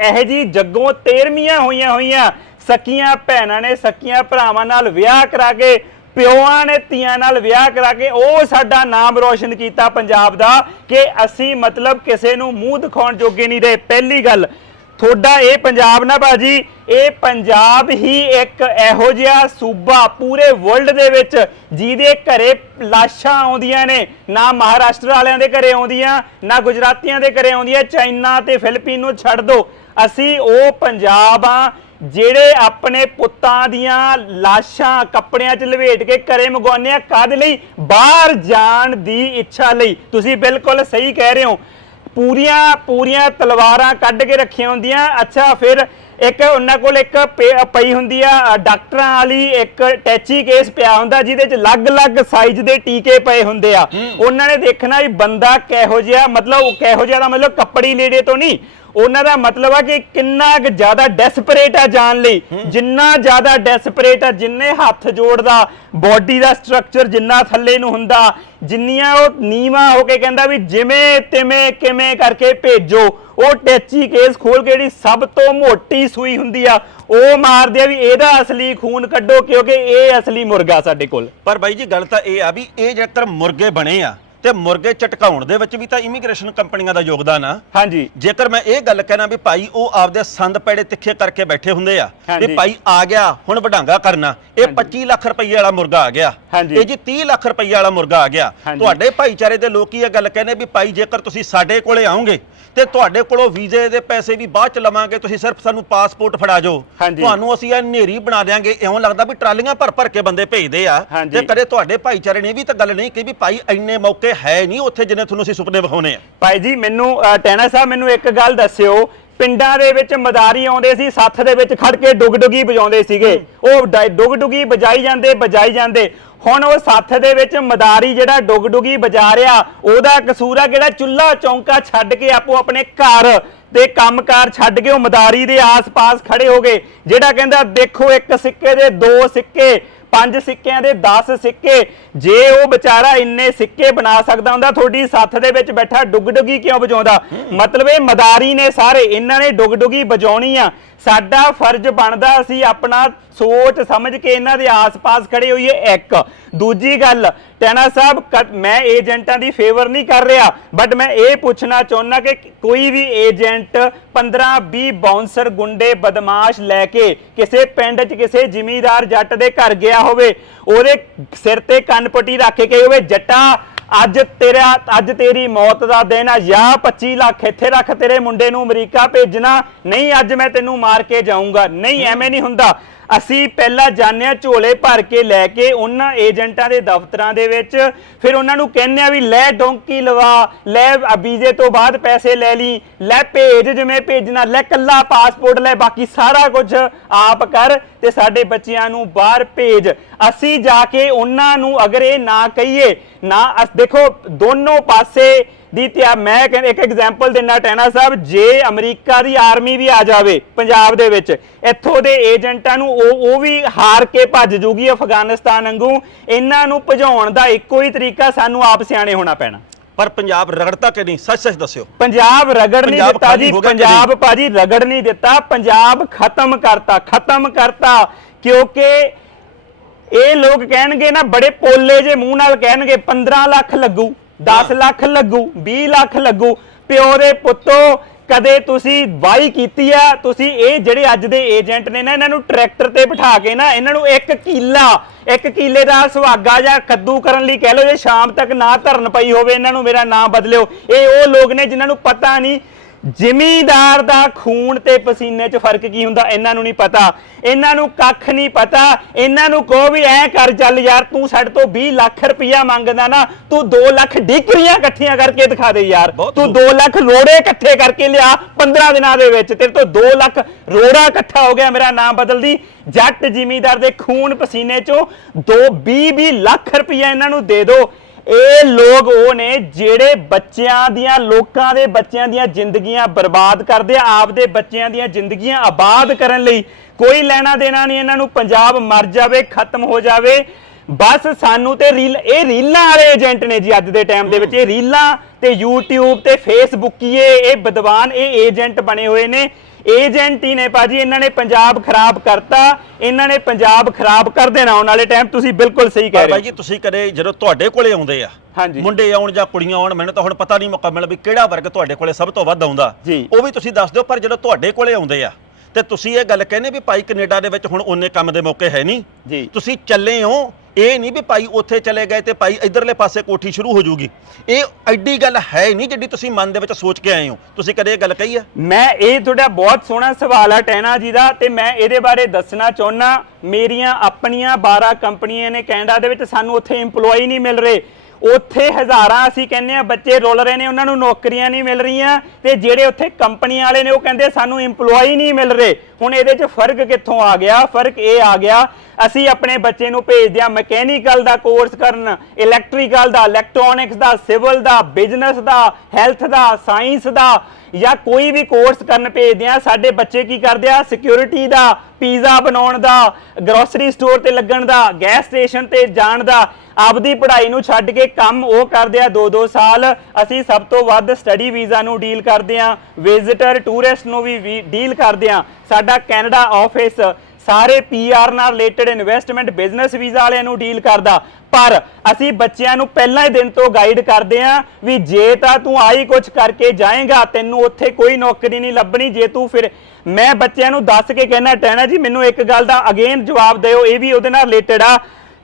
ਇਹ ਜੀ ਜੱਗੋਂ 13ਵੀਆਂ ਹੋਈਆਂ ਹੋਈਆਂ ਸਕੀਆਂ ਭੈਣਾਂ ਨੇ ਸਕੀਆਂ ਭਰਾਵਾਂ ਨਾਲ ਵਿਆਹ ਕਰਾ ਕੇ ਪਿਓਾਂ ਨੇ ਧੀਆਂ ਨਾਲ ਵਿਆਹ ਕਰਾ ਕੇ ਉਹ ਸਾਡਾ ਨਾਮ ਰੋਸ਼ਨ ਕੀਤਾ ਪੰਜਾਬ ਦਾ ਕਿ ਅਸੀਂ ਮਤਲਬ ਕਿਸੇ ਨੂੰ ਮੂੰਹ ਦਿਖਾਉਣ ਜੋਗੇ ਨਹੀਂ ਰਹੇ। ਪਹਿਲੀ ਗੱਲ, ਤੁਹਾਡਾ ਇਹ ਪੰਜਾਬ ਨਾ ਬਾਜੀ ਇਹ ਪੰਜਾਬ ਹੀ ਇੱਕ ਇਹੋ ਜਿਹਾ ਸੂਬਾ ਪੂਰੇ ਵਰਲਡ ਦੇ ਵਿੱਚ ਜਿਹਦੇ ਘਰੇ ਲਾਸ਼ਾਂ ਆਉਂਦੀਆਂ ਨੇ, ਨਾ ਮਹਾਰਾਸ਼ਟਰ ਵਾਲਿਆਂ ਦੇ ਘਰੇ ਆਉਂਦੀਆਂ, ਨਾ ਗੁਜਰਾਤੀਆਂ ਦੇ ਘਰੇ ਆਉਂਦੀਆਂ, ਚਾਈਨਾ ਤੇ ਫਿਲੀਪੀਨ ਨੂੰ ਛੱਡ ਦਿਓ ਅਸੀਂ ਉਹ ਪੰਜਾਬ ਆ ਜਿਹੜੇ ਆਪਣੇ ਪੁੱਤਾਂ ਦੀਆਂ ਲਾਸ਼ਾਂ ਕੱਪੜਿਆਂ 'ਚ ਲਵੇਟ ਕੇ ਘਰੇ ਮੰਗਵਾਉਂਦੇ ਆ ਕਦ ਲਈ? ਬਾਹਰ ਜਾਣ ਦੀ ਇੱਛਾ ਲਈ। ਤੁਸੀਂ ਬਿਲਕੁਲ ਸਹੀ ਕਹਿ ਰਹੇ ਹੋ। ਪੂਰੀਆਂ ਪੂਰੀਆਂ ਤਲਵਾਰਾਂ ਕੱਢ ਕੇ ਰੱਖੀਆਂ ਹੁੰਦੀਆਂ। ਅੱਛਾ ਫਿਰ ਇੱਕ ਉਹਨਾਂ ਕੋਲ ਇੱਕ ਪਈ ਹੁੰਦੀ ਆ ਡਾਕਟਰਾਂ ਵਾਲੀ ਇੱਕ ਟੈਚੀ ਕੇਸ ਪਿਆ ਹੁੰਦਾ ਜਿਹਦੇ 'ਚ ਅਲੱਗ-ਅਲੱਗ ਸਾਈਜ਼ ਦੇ ਟੀਕੇ ਪਏ ਹੁੰਦੇ ਆ। ਉਹਨਾਂ ਨੇ ਦੇਖਣਾ ਵੀ ਬੰਦਾ ਕਿਹੋ ਜਿਹਾ ਮਤਲਬ ਉਹ ਕਿਹੋ ਜਿਹਾ ਦਾ ਮਤਲਬ ਕੱਪੜੀ ਲੀੜੇ ਤੋਂ ਨਹੀਂ। ਉਹਨਾਂ ਦਾ ਮਤਲਬ ਆ ਕਿ ਕਿੰਨਾ ਕੁ ਜ਼ਿਆਦਾ ਡੈਸਪਰੇਟ ਆ ਜਾਣ ਲਈ। ਜਿੰਨਾ ਜ਼ਿਆਦਾ ਡੈਸਪਰੇਟ ਆ ਜਿੰਨੇ ਹੱਥ ਜੋੜਦਾ ਬਾਡੀ ਦਾ ਸਟਰਕਚਰ ਜਿੰਨਾ ਥੱਲੇ ਨੂੰ ਹੁੰਦਾ ਜਿੰਨੀਆਂ ਉਹ ਨੀਵਾ ਹੋ ਕੇ ਕਹਿੰਦਾ ਵੀ ਜਿਵੇਂ ਤਿਵੇਂ ਕਿਵੇਂ ਕਰਕੇ ਭੇਜੋ ਉਹ ਟੈਚੀ ਕੇਸ ਖੋਲ ਕੇ ਜਿਹੜੀ ਸਭ ਤੋਂ ਮੋਟੀ ਸੂਈ ਹੁੰਦੀ ਆ ਉਹ ਮਾਰਦੇ ਆ ਵੀ ਇਹਦਾ ਅਸਲੀ ਖੂਨ ਕੱਢੋ ਕਿਉਂਕਿ ਇਹ ਅਸਲੀ ਮੁਰਗਾ ਸਾਡੇ ਕੋਲ। ਪਰ ਬਾਈ ਜੀ ਗੱਲ ਤਾਂ ਇਹ ਆ ਵੀ ਇਹ ਜੇਕਰ ਮੁਰਗੇ ਬਣੇ ਆ ਤੇ ਮੁਰਗੇ ਚਟਕਾਉਣ ਦੇ ਵਿੱਚ ਵੀ ਤਾਂ ਇਮੀਗ੍ਰੇਸ਼ਨ ਕੰਪਨੀਆਂ ਦਾ ਯੋਗਦਾਨ ਆ ਹਾਂਜੀ ਜੇਕਰ ਮੈਂ ਇਹ ਗੱਲ ਕਹਿਣਾ ਵੀ ਭਾਈ ਉਹ ਆਪਦੇ ਸੰਦ ਪੈੜੇ ਤਿੱਖੇ ਕਰਕੇ ਬੈਠੇ ਹੁੰਦੇ ਆ ਹਾਂਜੀ। ਵੀ ਭਾਈ ਆ ਗਿਆ ਹੁਣ ਵਡਾਂਗਾ ਕਰਨਾ ਇਹ 25 ਲੱਖ ਰੁਪਏ ਵਾਲਾ ਮੁਰਗਾ ਆ ਗਿਆ ਹਾਂਜੀ। ਇਹ ਜੀ 30 ਲੱਖ ਰੁਪਏ ਵਾਲਾ ਮੁਰਗਾ ਆ ਗਿਆ ਹਾਂਜੀ। ਤੁਹਾਡੇ ਭਾਈਚਾਰੇ ਦੇ ਲੋਕੀ ਇਹ ਗੱਲ ਕਹਿੰਦੇ ਵੀ ਭਾਈ ਜੇਕਰ ਤੁਸੀਂ ਸਾਡੇ ਕੋਲੇ ਆਓਗੇ ਤੇ ਤੁਹਾਡੇ ਕੋਲੋਂ ਵੀਜ਼ੇ ਦੇ ਪੈਸੇ ਵੀ ਬਾਅਦ ਚ ਲਵਾਂਗੇ ਤੁਸੀਂ ਸਿਰਫ ਸਾਨੂੰ ਪਾਸਪੋਰਟ ਫੜਾ ਜਾਓ ਹਾਂਜੀ। ਤੁਹਾਨੂੰ ਅਸੀਂ ਇਹ ਨੇਰੀ ਬਣਾ ਦਿਆਂਗੇ ਇਉਂ ਲੱਗਦਾ ਵੀ ਟਰਾਲੀਆਂ ਭਰ ਭਰ ਕੇ ਬੰਦੇ ਭੇਜਦੇ ਆ ਹਾਂਜੀ। ਤੇ ਕਦੇ ਤੁਹਾਡੇ ਭਾਈਚਾਰੇ ਨੇ ਵੀ ਤਾਂ ਗੱਲ ਨਹੀਂ ਕਿ ਵੀ ਭਾਈ ਇੰਨੇ ਮੌਕੇ ਹੈ ਨਹੀਂ ਉੱਥੇ ਜਿੰਨੇ ਤੁਹਾਨੂੰ ਅਸੀਂ ਸੁਪਨੇ ਵਿਖਾਉਨੇ ਆ। ਭਾਈ ਜੀ ਮੈਨੂੰ ਅ, ਟੈਣਾ ਸਾਹਿਬ ਮੈਨੂੰ ਇੱਕ ਗੱਲ ਦੱਸਿਓ। ਪਿੰਡਾਂ ਦੇ ਵਿੱਚ ਮਦਾਰੀ ਆਉਂਦੇ ਸੀ ਸੱਥ ਦੇ ਵਿੱਚ ਖੜ ਕੇ ਡੁਗਡੁਗੀ ਵਜਾਉਂਦੇ ਸੀਗੇ। ਉਹ ਡ- ਡੁਗਡੁਗੀ ਵਜਾਈ ਜਾਂਦੇ ਵਜਾਈ ਜਾਂਦੇ। ਹੁਣ ਉਹ ਸੱਥ ਦੇ ਵਿੱਚ ਮਦਾਰੀ ਜਿਹੜਾ ਡੁਗਡੁਗੀ ਵਜਾ ਰਿਹਾ ਉਹਦਾ ਕਸੂਰ ਆ ਕਿਹੜਾ ਚੁੱਲਾ ਚੌਂਕਾ ਛੱਡ ਕੇ ਆਪੋ ਆਪਣੇ ਘਰ ਤੇ ਕੰਮਕਾਰ ਛੱਡ ਕੇ ਉਹ ਮਦਾਰੀ ਦੇ ਆਸ-ਪਾਸ ਖੜੇ ਹੋ ਗਏ। ਜਿਹੜਾ ਕਹਿੰਦਾ ਦੇਖੋ ਇੱਕ ਸਿੱਕੇ ਦੇ ਦੋ ਸਿੱਕੇ ਪੰਜ ਸਿੱਕਿਆਂ ਦੇ 10 ਸਿੱਕੇ। ਜੇ ਉਹ ਵਿਚਾਰਾ ਇੰਨੇ ਸਿੱਕੇ ਬਣਾ ਸਕਦਾ ਹੁੰਦਾ ਤੁਹਾਡੀ ਸੱਥ ਦੇ ਵਿੱਚ ਬੈਠਾ ਡੁਗਡੁਗੀ ਕਿਉਂ ਵਜਾਉਂਦਾ? ਮਤਲਬ ਇਹ ਮਦਾਰੀ ਨੇ ਸਾਰੇ ਇਹਨਾਂ ਨੇ ਡੁਗਡੁਗੀ ਵਜਾਉਣੀ ਆ। ਸਾਡਾ ਫਰਜ਼ ਬਣਦਾ ਅਸੀਂ ਆਪਣਾ ਸੋਚ ਸਮਝ ਕੇ ਇਹਨਾਂ ਦੇ ਆਸ-ਪਾਸ ਖੜੇ ਹੋਈਏ ਇੱਕ। ਦੂਜੀ ਗੱਲ, ਟੈਣਾ ਸਾਹਿਬ ਕ- ਮੈਂ ਏਜੰਟਾਂ ਦੀ ਫੇਵਰ ਨਹੀਂ ਕਰ ਰਿਹਾ ਬਟ ਮੈਂ ਇਹ ਪੁੱਛਣਾ ਚਾਹੁੰਦਾ ਕਿ ਕੋਈ ਵੀ ਏਜੰਟ 15 20 ਬਾਉਂਸਰ ਗੁੰਡੇ ਬਦਮਾਸ਼ ਲੈ ਕੇ ਕਿਸੇ ਪਿੰਡ 'ਚ ਕਿਸੇ ਜ਼ਿਮੀਦਾਰ ਜੱਟ ਦੇ ਘਰ ਗਿਆ ਹੋਵੇ, ਉਹਦੇ ਸਿਰ ਤੇ ਕੰਨਪੱਟੀ ਰੱਖ ਕੇ ਕਹੇ ਹੋਵੇ, ਜੱਟਾ ਅੱਜ ਤੇਰਾ, ਅੱਜ ਤੇਰੀ ਮੌਤ ਦਾ ਦਿਨ ਆ। ਜਾਂ 25 ਲੱਖ ਇੱਥੇ ਰੱਖ ਤੇਰੇ ਮੁੰਡੇ ਨੂੰ ਅਮਰੀਕਾ ਭੇਜਣਾ। ਨਹੀਂ, ਅੱਜ ਮੈਂ ਤੈਨੂੰ ਮਾਰ ਕੇ ਜਾਊਂਗਾ। ਨਹੀਂ, ਐਵੇਂ ਨਹੀਂ ਹੁੰਦਾ। ਅਸੀਂ ਪਹਿਲਾਂ ਜਾਂਦੇ ਹਾਂ ਝੋਲੇ ਭਰ ਕੇ ਲੈ ਕੇ ਉਹਨਾਂ ਏਜੰਟਾਂ ਦੇ ਦਫ਼ਤਰਾਂ ਦੇ ਵਿੱਚ, ਫਿਰ ਉਹਨਾਂ ਨੂੰ ਕਹਿੰਦੇ ਆ ਵੀ ਲੈ ਡੋਂਕੀ ਲਵਾ, ਲੈ ਵੀਜ਼ੇ ਤੋਂ ਬਾਅਦ ਪੈਸੇ ਲੈ ਲਈ, ਲੈ ਭੇਜ ਜਿਵੇਂ ਭੇਜਣਾ, ਲੈ ਕੱਲਾ ਪਾਸਪੋਰਟ ਲੈ, ਬਾਕੀ ਸਾਰਾ ਕੁਝ ਆਪ ਕਰ ਤੇ ਸਾਡੇ ਬੱਚਿਆਂ ਨੂੰ ਬਾਹਰ ਭੇਜ। ਅਸੀਂ ਜਾ ਕੇ ਉਹਨਾਂ ਨੂੰ ਅਗਰ ਇਹ ਨਾ ਕਹੀਏ, ਨਾ ਅਸ, ਦੇਖੋ ਦੋਨੋਂ ਪਾਸੇ ਦੀ ਤੇ ਮੈਂ ਕਹਿੰਦਾ, ਇੱਕ ਐਗਜ਼ਾਮਪਲ ਦਿੰਨਾ ਟੈਨਾ ਸਾਹਿਬ, ਜੇ ਅਮਰੀਕਾ ਦੀ ਆਰਮੀ ਵੀ ਆ ਜਾਵੇ, ਪੰਜਾਬ ਦੇ ਵਿੱਚ, ਇੱਥੋਂ ਦੇ ਏਜੰਟਾਂ ਨੂੰ ਉਹ ਉਹ ਵੀ ਹਾਰ ਕੇ ਭੱਜ ਜੂਗੀ ਅਫਗਾਨਿਸਤਾਨ ਵਾਂਗੂ। ਇਹਨਾਂ ਨੂੰ ਭਜਾਉਣ ਦਾ ਇੱਕੋ ਹੀ ਤਰੀਕਾ ਸਾਨੂੰ ਆਪ ਸਿਆਣੇ ਹੋਣਾ ਪੈਣਾ। ਪਰ ਪੰਜਾਬ ਰਗੜਤਾ ਕਿ ਨਹੀਂ? ਸੱਚ ਸੱਚ ਦੱਸਿਓ। ਪੰਜਾਬ ਰਗੜ ਨਹੀਂ ਦਿੱਤਾ ਜੀ ਪੰਜਾਬ ਭਾਜੀ ਰਗੜ ਨਹੀਂ ਦਿੱਤਾ ਪੰਜਾਬ ਖਤਮ ਕਰਤਾ ਖਤਮ ਕਰਤਾ। ਕਿਉਂਕਿ ਇਹ ਲੋਕ ਕਹਿਣਗੇ ਨਾ ਬੜੇ ਪੋਲੇ ਜੇ ਮੂੰਹ ਨਾਲ ਕਹਿਣਗੇ 15 ਲੱਖ ਲੱਗੂ 10 ਲੱਖ ਲੱਗੂ 20 ਲੱਖ ਲੱਗੂ। ਪਿਓ ਦੇ ਪੁੱਤੋ ਕਦੇ ਤੁਸੀਂ ਬਾਈ ਕੀਤੀ ਆ, ਤੁਸੀਂ ਇਹ ਜਿਹੜੇ ਅੱਜ ਦੇ ਏਜੰਟ ਨੇ ਨਾ, ਇਹਨਾਂ ਨੂੰ ਟਰੈਕਟਰ ਤੇ ਬਿਠਾ ਕੇ ਨਾ, ਇਹਨਾਂ ਨੂੰ ਇੱਕ ਕੀਲਾ, ਇੱਕ ਕੀਲੇ ਦਾ ਸੁਹਾਗਾ ਜਾਂ ਕੱਦੂ ਕਰਨ ਲਈ ਕਹਿ ਲਓ, ਜੇ ਸ਼ਾਮ ਤੱਕ ਨਾ ਧਰਨ ਪਈ ਹੋਵੇ, ਇਹਨਾਂ ਨੂੰ ਮੇਰਾ ਨਾਮ ਬਦਲਿਓ। ਇਹ ਉਹ ਲੋਕ ਨੇ ਜਿਨ੍ਹਾਂ ਨੂੰ ਪਤਾ ਨਹੀਂ ਜ਼ਿਮੀਂਦਾਰ ਦਾ ਖੂਨ ਤੇ ਪਸੀਨੇ 'ਚ ਫ਼ਰਕ ਕੀ ਹੁੰਦਾ ਇਹਨਾਂ ਨੂੰ ਨਹੀਂ ਪਤਾ। ਇਹਨਾਂ ਨੂੰ ਕੱਖ ਨਹੀਂ ਪਤਾ। ਇਹਨਾਂ ਨੂੰ ਕਹੋ ਵੀ ਐ ਕਰ ਚੱਲ ਯਾਰ ਤੂੰ ਸਾਡੇ ਤੋਂ 20 ਲੱਖ ਰੁਪਇਆ ਮੰਗਦਾ ਨਾ ਤੂੰ 2 ਲੱਖ ਡਿਗਰੀਆਂ ਇਕੱਠੀਆਂ ਕਰਕੇ ਦਿਖਾ ਦੇ ਯਾਰ। ਤੂੰ 2 ਲੱਖ ਰੋੜੇ ਇਕੱਠੇ ਕਰਕੇ ਲਿਆ 15 ਦਿਨਾਂ ਦੇ ਵਿੱਚ। ਤੇਰੇ ਤੋਂ 2 ਲੱਖ ਰੋੜਾ ਇਕੱਠਾ ਹੋ ਗਿਆ ਮੇਰਾ ਨਾਮ ਬਦਲਦੀ। ਜੱਟ ਜ਼ਿਮੀਂਦਾਰ ਦੇ ਖੂਨ ਪਸੀਨੇ 'ਚੋਂ 2 20 20 ਲੱਖ ਰੁਪਇਆ ਇਹਨਾਂ ਨੂੰ ਦੇ ਦਿਓ ਇਹ ਲੋਕ ਉਹ ਨੇ ਜਿਹੜੇ ਬੱਚਿਆਂ ਦੀਆਂ, ਲੋਕਾਂ ਦੇ ਬੱਚਿਆਂ ਦੀਆਂ ਜ਼ਿੰਦਗੀਆਂ ਬਰਬਾਦ ਕਰਦੇ ਆ, ਆਪਦੇ ਬੱਚਿਆਂ ਦੀਆਂ ਜ਼ਿੰਦਗੀਆਂ ਆਬਾਦ ਕਰਨ ਲਈ। ਕੋਈ ਲੈਣਾ ਦੇਣਾ ਨਹੀਂ, ਇਹਨਾਂ ਨੂੰ ਪੰਜਾਬ ਮਰ ਜਾਵੇ, ਖਤਮ ਹੋ ਜਾਵੇ। ਬਸ ਸਾਨੂੰ ਤੇ ਰੀਲ, ਇਹ ਰੀਲਾਂ ਵਾਲੇ ਏਜੰਟ ਨੇ ਜੀ ਅੱਜ ਦੇ ਟਾਈਮ ਦੇ ਵਿੱਚ। ਇਹ ਰੀਲਾਂ ਤੇ YouTube ਤੇ ਫੇਸਬੁੱਕੀਏ ਇਹ ਵਿਦਵਾਨ, ਇਹ ਏਜੰਟ ਬਣੇ ਹੋਏ ਨੇ। ਏਜੰਟ ਹੀ ਨੇ ਭਾਜੀ ਇਹਨਾਂ ਨੇ ਪੰਜਾਬ ਖਰਾਬ ਕਰਤਾ ਇਹਨਾਂ ਨੇ ਪੰਜਾਬ ਖਰਾਬ ਕਰ ਦੇਣਾ ਆਉਣ ਵਾਲੇ ਟਾਈਮ ਤੁਸੀਂ ਬਿਲਕੁਲ ਸਹੀ ਕਹਿ ਰਹੇ ਹੋ ਜੀ ਤੁਸੀਂ ਕਦੇ ਜਦੋਂ ਤੁਹਾਡੇ ਕੋਲੇ ਆਉਂਦੇ ਆ ਹਾਂਜੀ। ਮੁੰਡੇ ਆਉਣ ਜਾਂ ਕੁੜੀਆਂ ਆਉਣ ਮੈਨੂੰ ਤਾਂ ਹੁਣ ਪਤਾ ਨਹੀਂ ਮੁਕੰਮਲ ਵੀ ਕਿਹੜਾ ਵਰਗ ਤੁਹਾਡੇ ਕੋਲੇ ਸਭ ਤੋਂ ਵੱਧ ਆਉਂਦਾ। ਉਹ ਵੀ ਤੁਸੀਂ ਦੱਸ ਦਿਓ ਪਰ ਜਦੋਂ ਤੁਹਾਡੇ ਕੋਲੇ ਆਉਂਦੇ ਆ ਤੇ ਤੁਸੀਂ ਇਹ ਗੱਲ ਕਹਿੰਦੇ ਵੀ ਭਾਈ ਕੈਨੇਡਾ ਦੇ ਵਿੱਚ ਹੁਣ ਉਹਨੇ ਕੰਮ ਦੇ ਮੌਕੇ ਹੈ ਨਹੀਂ। ਜੀ। ਤੁਸੀਂ ਚੱਲੇ ਹੋ ਇਹ ਨਹੀਂ ਵੀ ਭਾਈ ਉੱਥੇ ਚਲੇ ਗਏ ਤੇ ਭਾਈ ਇਧਰਲੇ ਪਾਸੇ ਕੋਠੀ ਸ਼ੁਰੂ ਹੋ ਜਾਊਗੀ। ਇਹ ਐਡੀ ਗੱਲ ਹੈ ਨਹੀਂ ਜਿੱਡੀ ਤੁਸੀਂ ਮਨ ਦੇ ਵਿੱਚ ਸੋਚ ਕੇ ਆਏ ਹੋ। ਤੁਸੀਂ ਕਦੇ ਇਹ ਗੱਲ ਕਹੀ ਆ ਮੈਂ ਇਹ ਤੁਹਾਡਾ ਬਹੁਤ ਸੋਹਣਾ ਸਵਾਲ ਆ ਟੈਨਾ ਜੀ ਦਾ ਤੇ ਮੈਂ ਇਹਦੇ ਬਾਰੇ ਦੱਸਣਾ ਚਾਹੁੰਨਾ। ਮੇਰੀਆਂ ਆਪਣੀਆਂ 12 ਕੰਪਨੀਆਂ ਨੇ ਕੈਨੇਡਾ ਦੇ ਵਿੱਚ ਸਾਨੂੰ ਉੱਥੇ EMPLOYE ਨਹੀਂ ਮਿਲ ਰਹੇ। ਉੱਥੇ ਹਜ਼ਾਰਾਂ ਅਸੀਂ ਕਹਿੰਦੇ ਆ ਬੱਚੇ ਰੁਲ ਰਹੇ ਨੇ, ਉਹਨਾਂ ਨੂੰ ਨੌਕਰੀਆਂ ਨਹੀਂ ਮਿਲ ਰਹੀਆਂ ਤੇ ਜਿਹੜੇ ਉੱਥੇ ਕੰਪਨੀਆਂ ਵਾਲੇ ਨੇ ਉਹ ਕਹਿੰਦੇ ਸਾਨੂੰ EMPLOYE ਨਹੀਂ ਮਿਲ ਰਹੇ। ਹੁਣ ਇਹਦੇ 'ਚ ਫ਼ਰਕ ਕਿੱਥੋਂ ਆ ਗਿਆ? ਫ਼ਰਕ ਇਹ ਆ ਗਿਆ, ਅਸੀਂ ਆਪਣੇ ਬੱਚੇ ਨੂੰ ਭੇਜਦੇ ਆ ਮਕੈਨੀਕਲ ਦਾ ਕੋਰਸ ਕਰਨ ਇਲੈਕਟ੍ਰੀਕਲ ਦਾ ਇਲੈਕਟ੍ਰੋਨਿਕਸ ਦਾ ਸਿਵਲ ਦਾ ਬਿਜ਼ਨਸ ਦਾ ਹੈਲਥ ਦਾ ਸਾਇੰਸ ਦਾ। ਜਾਂ ਕੋਈ ਵੀ ਕੋਰਸ ਕਰਨ ਭੇਜਦੇ ਆ, ਸਾਡੇ ਬੱਚੇ ਕੀ ਕਰਦੇ ਆ? ਸਿਕਿਉਰਿਟੀ ਦਾ ਪੀਜ਼ਾ ਬਣਾਉਣ ਦਾ ਗਰੋਸਰੀ ਸਟੋਰ ਤੇ ਲੱਗਣ ਦਾ ਗੈਸ ਸਟੇਸ਼ਨ ਤੇ ਜਾਣ ਦਾ, ਆਪਦੀ ਪੜ੍ਹਾਈ ਨੂੰ ਛੱਡ ਕੇ ਕੰਮ ਉਹ ਕਰਦੇ ਆ 2-2 ਸਾਲ। ਅਸੀਂ ਸਭ ਤੋਂ ਵੱਧ ਸਟੱਡੀ ਵੀਜ਼ਾ ਨੂੰ ਡੀਲ ਕਰਦੇ ਆ ਵਿਜ਼ਿਟਰ ਟੂਰਿਸਟ ਨੂੰ ਵੀ ਡੀਲ ਕਰਦੇ ਆ। ਸਾਡਾ ਕੈਨੇਡਾ ਆਫਿਸ ਸਾਰੇ ਪੀਆਰ ਨਾਲ ਰਿਲੇਟਡ ਇਨਵੈਸਟਮੈਂਟ ਬਿਜ਼ਨਸ ਵੀਜ਼ਾ ਵਾਲਿਆਂ ਨੂੰ ਡੀਲ ਕਰਦਾ। ਪਰ ਅਸੀਂ ਬੱਚਿਆਂ ਨੂੰ ਪਹਿਲਾਂ ਹੀ ਦਿਨ ਤੋਂ ਗਾਈਡ ਕਰਦੇ ਆਂ ਵੀ ਜੇ ਤਾਂ ਤੂੰ ਆਈ ਕੁਝ ਕਰਕੇ ਜਾਏਗਾ ਤੈਨੂੰ ਉੱਥੇ ਕੋਈ ਨੌਕਰੀ ਨਹੀਂ ਲੱਭਣੀ ਜੇ ਤੂੰ ਫਿਰ ਮੈਂ ਬੱਚਿਆਂ ਨੂੰ ਦੱਸ ਕੇ ਕਹਿਣਾ ਟੈਣਾ ਜੀ ਮੈਨੂੰ ਇੱਕ ਗੱਲ ਦਾ ਅਗੇਨ ਜਵਾਬ ਦਿਓ ਇਹ ਵੀ ਉਹਦੇ ਨਾਲ ਰਿਲੇਟਡ ਆ।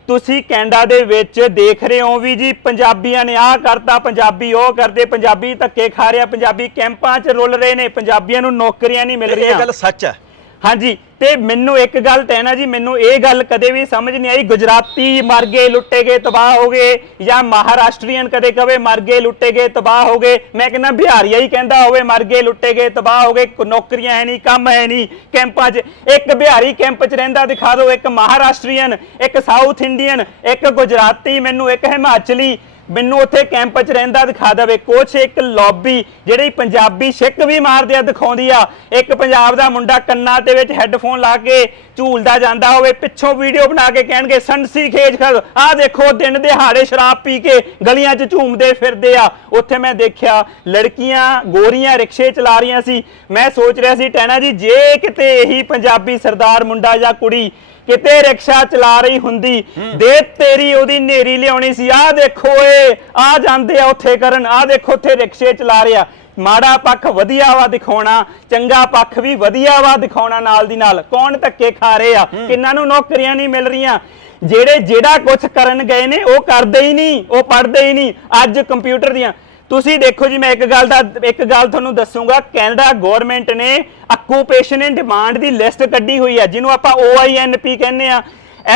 ਤੁਸੀਂ ਕੈਨੇਡਾ ਦੇ ਵਿੱਚ ਦੇਖ ਰਹੇ ਹੋ ਵੀ ਜੀ ਪੰਜਾਬੀਆਂ ਨੇ ਆਹ ਕਰਤਾ ਪੰਜਾਬੀ ਉਹ ਕਰਦੇ ਪੰਜਾਬੀ ਧੱਕੇ ਖਾ ਰਿਹਾ ਪੰਜਾਬੀ ਕੈਂਪਾਂ 'ਚ ਰੁੱਲ ਰਹੇ ਨੇ ਪੰਜਾਬੀਆਂ ਨੂੰ ਨੌਕਰੀਆਂ ਨਹੀਂ ਮਿਲ ਇਹ ਰਹੀਆਂ। ਗੱਲ ਸੱਚ ਹੈ। ਹਾਂਜੀ, ਤੇ ਮੈਨੂੰ ਇੱਕ ਗੱਲ ਕਹਿਣਾ ਜੀ, ਮੈਨੂੰ ਇਹ ਗੱਲ ਕਦੇ ਵੀ ਸਮਝ ਨਹੀਂ ਆਈ, ਗੁਜਰਾਤੀ ਮਰ ਗਏ, ਲੁੱਟੇ ਗਏ, ਤਬਾਹ ਹੋ ਗਏ, ਜਾਂ ਮਹਾਰਾਸ਼ਟਰੀਅਨ ਕਦੇ ਕਵੇ ਮਰ ਗਏ, ਲੁੱਟੇ ਗਏ, ਤਬਾਹ ਹੋ ਗਏ, ਮੈਂ ਕਹਿੰਦਾ ਬਿਹਾਰੀਆ ਹੀ ਕਹਿੰਦਾ ਹੋਵੇ ਮਰ ਗਏ, ਲੁੱਟੇ ਗਏ, ਤਬਾਹ ਹੋ ਗਏ ਨੌਕਰੀਆਂ ਹੈ ਨਹੀਂ, ਕੰਮ ਹੈ ਨਹੀਂ, ਕੈਂਪਾਂ 'ਚ, ਇੱਕ ਬਿਹਾਰੀ ਕੈਂਪ 'ਚ ਰਹਿੰਦਾ, ਦਿਖਾ ਦਿਓ, ਇੱਕ ਮਹਾਰਾਸ਼ਟਰੀਅਨ, ਇੱਕ ਸਾਊਥ ਇੰਡੀਅਨ, ਇੱਕ ਗੁਜਰਾਤੀ, ਮੈਨੂੰ ਇੱਕ ਹਿਮਾਚਲੀ ਮੈਨੂੰ ਉੱਥੇ ਕੈਂਪ 'ਚ ਰਹਿੰਦਾ ਦਿਖਾ ਦੇਵੇ। ਕੁਛ ਇੱਕ ਲੌਬੀ ਜਿਹੜੀ ਪੰਜਾਬੀ ਛਿੱਕ ਵੀ ਮਾਰਦੇ ਆ, ਦਿਖਾਉਂਦੀ ਆ। ਇੱਕ ਪੰਜਾਬ ਦਾ ਮੁੰਡਾ ਕੰਨਾਂ ਦੇ ਵਿੱਚ ਹੈੱਡਫੋਨ ਲਾ ਕੇ ਝੂਲਦਾ ਜਾਂਦਾ ਹੋਵੇ, ਪਿੱਛੋਂ ਵੀਡੀਓ ਬਣਾ ਕੇ ਕਹਿਣਗੇ ਸੰਸੀ ਖੇਜ ਖਲ ਆਹ ਦੇਖੋ, ਦਿਨ ਦਿਹਾੜੇ ਸ਼ਰਾਬ ਪੀ ਕੇ ਗਲੀਆਂ 'ਚ ਝੂਮਦੇ ਫਿਰਦੇ ਆ। ਉੱਥੇ ਮੈਂ ਦੇਖਿਆ, ਲੜਕੀਆਂ ਗੋਰੀਆਂ ਰਿਕਸ਼ੇ ਚਲਾ ਰਹੀਆਂ ਸੀ। ਮੈਂ ਸੋਚ ਰਿਹਾ ਸੀ, ਟੈਣਾ ਜੀ, ਜੇ ਕਿਤੇ ਇਹੀ ਪੰਜਾਬੀ ਸਰਦਾਰ ਮੁੰਡਾ ਜਾਂ ਕੁੜੀ ਕਿਤੇ ਰਿਕਸ਼ਾ ਚਲਾ ਰਹੀ ਹੁੰਦੀ ਦੇ ਤੇਰੀ ਉਹਦੀ ਨੇਰੀ ਲਿਆਉਣੀ ਸੀ। ਆਹ ਦੇਖੋ ਏ ਆ ਜਾਂਦੇ ਆ ਉੱਥੇ ਕਰਨ ਆਹ ਦੇਖੋ ਉੱਥੇ ਰਿਕਸ਼ੇ ਚਲਾ ਰਿਹਾ ਮਾੜਾ ਪੱਖ ਵਧੀਆ ਵਾ ਦਿਖਾਉਣਾ ਚੰਗਾ ਪੱਖ ਵੀ ਵਧੀਆ ਵਾ ਦਿਖਾਉਣਾ ਨਾਲ ਦੀ ਨਾਲ। ਕੌਣ ਧੱਕੇ ਖਾ ਰਹੇ ਆ? ਕਿੰਨਾਂ ਨੂੰ ਨੌਕਰੀਆਂ ਨਹੀਂ ਮਿਲ ਰਹੀਆਂ? ਜਿਹੜੇ ਜਿਹੜਾ ਕੁਝ ਕਰਨ ਗਏ ਨੇ ਉਹ ਕਰਦੇ ਹੀ ਨਹੀਂ ਉਹ ਪੜ੍ਹਦੇ ਹੀ ਨਹੀਂ। ਅੱਜ ਕੰਪਿਊਟਰ ਦੀਆਂ ਤੁਸੀਂ ਦੇਖੋ ਜੀ, ਮੈਂ ਇੱਕ ਗੱਲ ਦਾ, ਇੱਕ ਗੱਲ ਤੁਹਾਨੂੰ ਦੱਸੂਗਾ। ਕੈਨੇਡਾ ਗਵਰਨਮੈਂਟ ਨੇ ਆਕੂਪੇਸ਼ਨ ਇਨ ਡਿਮਾਂਡ ਦੀ ਲਿਸਟ ਕੱਢੀ ਹੋਈ ਹੈ ਜਿਹਨੂੰ ਆਪਾਂ OINP ਕਹਿੰਦੇ ਆ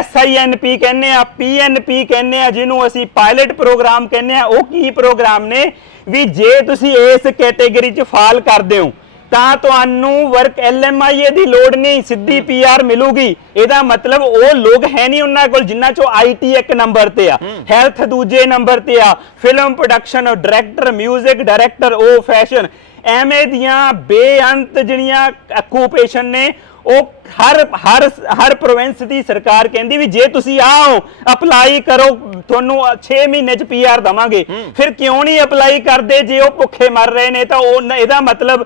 SINP ਕਹਿੰਦੇ ਆ PNP ਕਹਿੰਦੇ ਆ, ਜਿਹਨੂੰ ਅਸੀਂ ਪਾਇਲਟ ਪ੍ਰੋਗਰਾਮ ਕਹਿੰਦੇ ਆ, ਉਹ ਕੀ ਪ੍ਰੋਗਰਾਮ ਨੇ? ਵੀ ਜੇ ਤੁਸੀਂ ਇਸ ਕੈਟੇਗਰੀ 'ਚ ਫਾਲ ਕਰਦੇ ਹੋ ਤਾਂ ਤੁਹਾਨੂੰ ਵਰਕ ਐਲਐਮਆਈਏ ਦੀ ਲੋੜ ਨਹੀਂ ਸਿੱਧੀ ਪੀਆਰ ਮਿਲੂਗੀ। ਇਹਦਾ ਮਤਲਬ ਉਹ ਲੋਕ ਹੈ ਨਹੀਂ ਉਹਨਾਂ ਕੋਲ ਜਿਨ੍ਹਾਂ ਚੋਂ ਆਈਟੀ ਇੱਕ ਨੰਬਰ ਤੇ ਆ। ਹੈਲਥ ਦੂਜੇ ਨੰਬਰ ਤੇ ਆ। ਫਿਲਮ ਪ੍ਰੋਡਕਸ਼ਨ ਡਾਇਰੈਕਟਰ 뮤직 ਡਾਇਰੈਕਟਰ ਉਹ ਫੈਸ਼ਨ ਐਵੇਂ ਦੀਆਂ ਬੇਅੰਤ ਜਿਹੜੀਆਂ ਆਕੂਪੇਸ਼ਨ ਨੇ ਉਹ ਹਰ ਹਰ ਹਰ ਪ੍ਰੋਵਿੰਸ ਦੀ ਸਰਕਾਰ ਕਹਿੰਦੀ ਵੀ ਜੇ ਤੁਸੀਂ ਆਓ ਅਪਲਾਈ ਕਰੋ ਤੁਹਾਨੂੰ 6 ਮਹੀਨੇ ਚ ਪੀਆਰ ਦਵਾਂਗੇ। ਫਿਰ ਕਿਉਂ ਨਹੀਂ ਅਪਲਾਈ ਕਰਦੇ? ਜੇ ਉਹ ਭੁੱਖੇ ਮਰ ਰਹੇ ਨੇ ਤਾਂ ਉਹ ਇਹਦਾ ਮਤਲਬ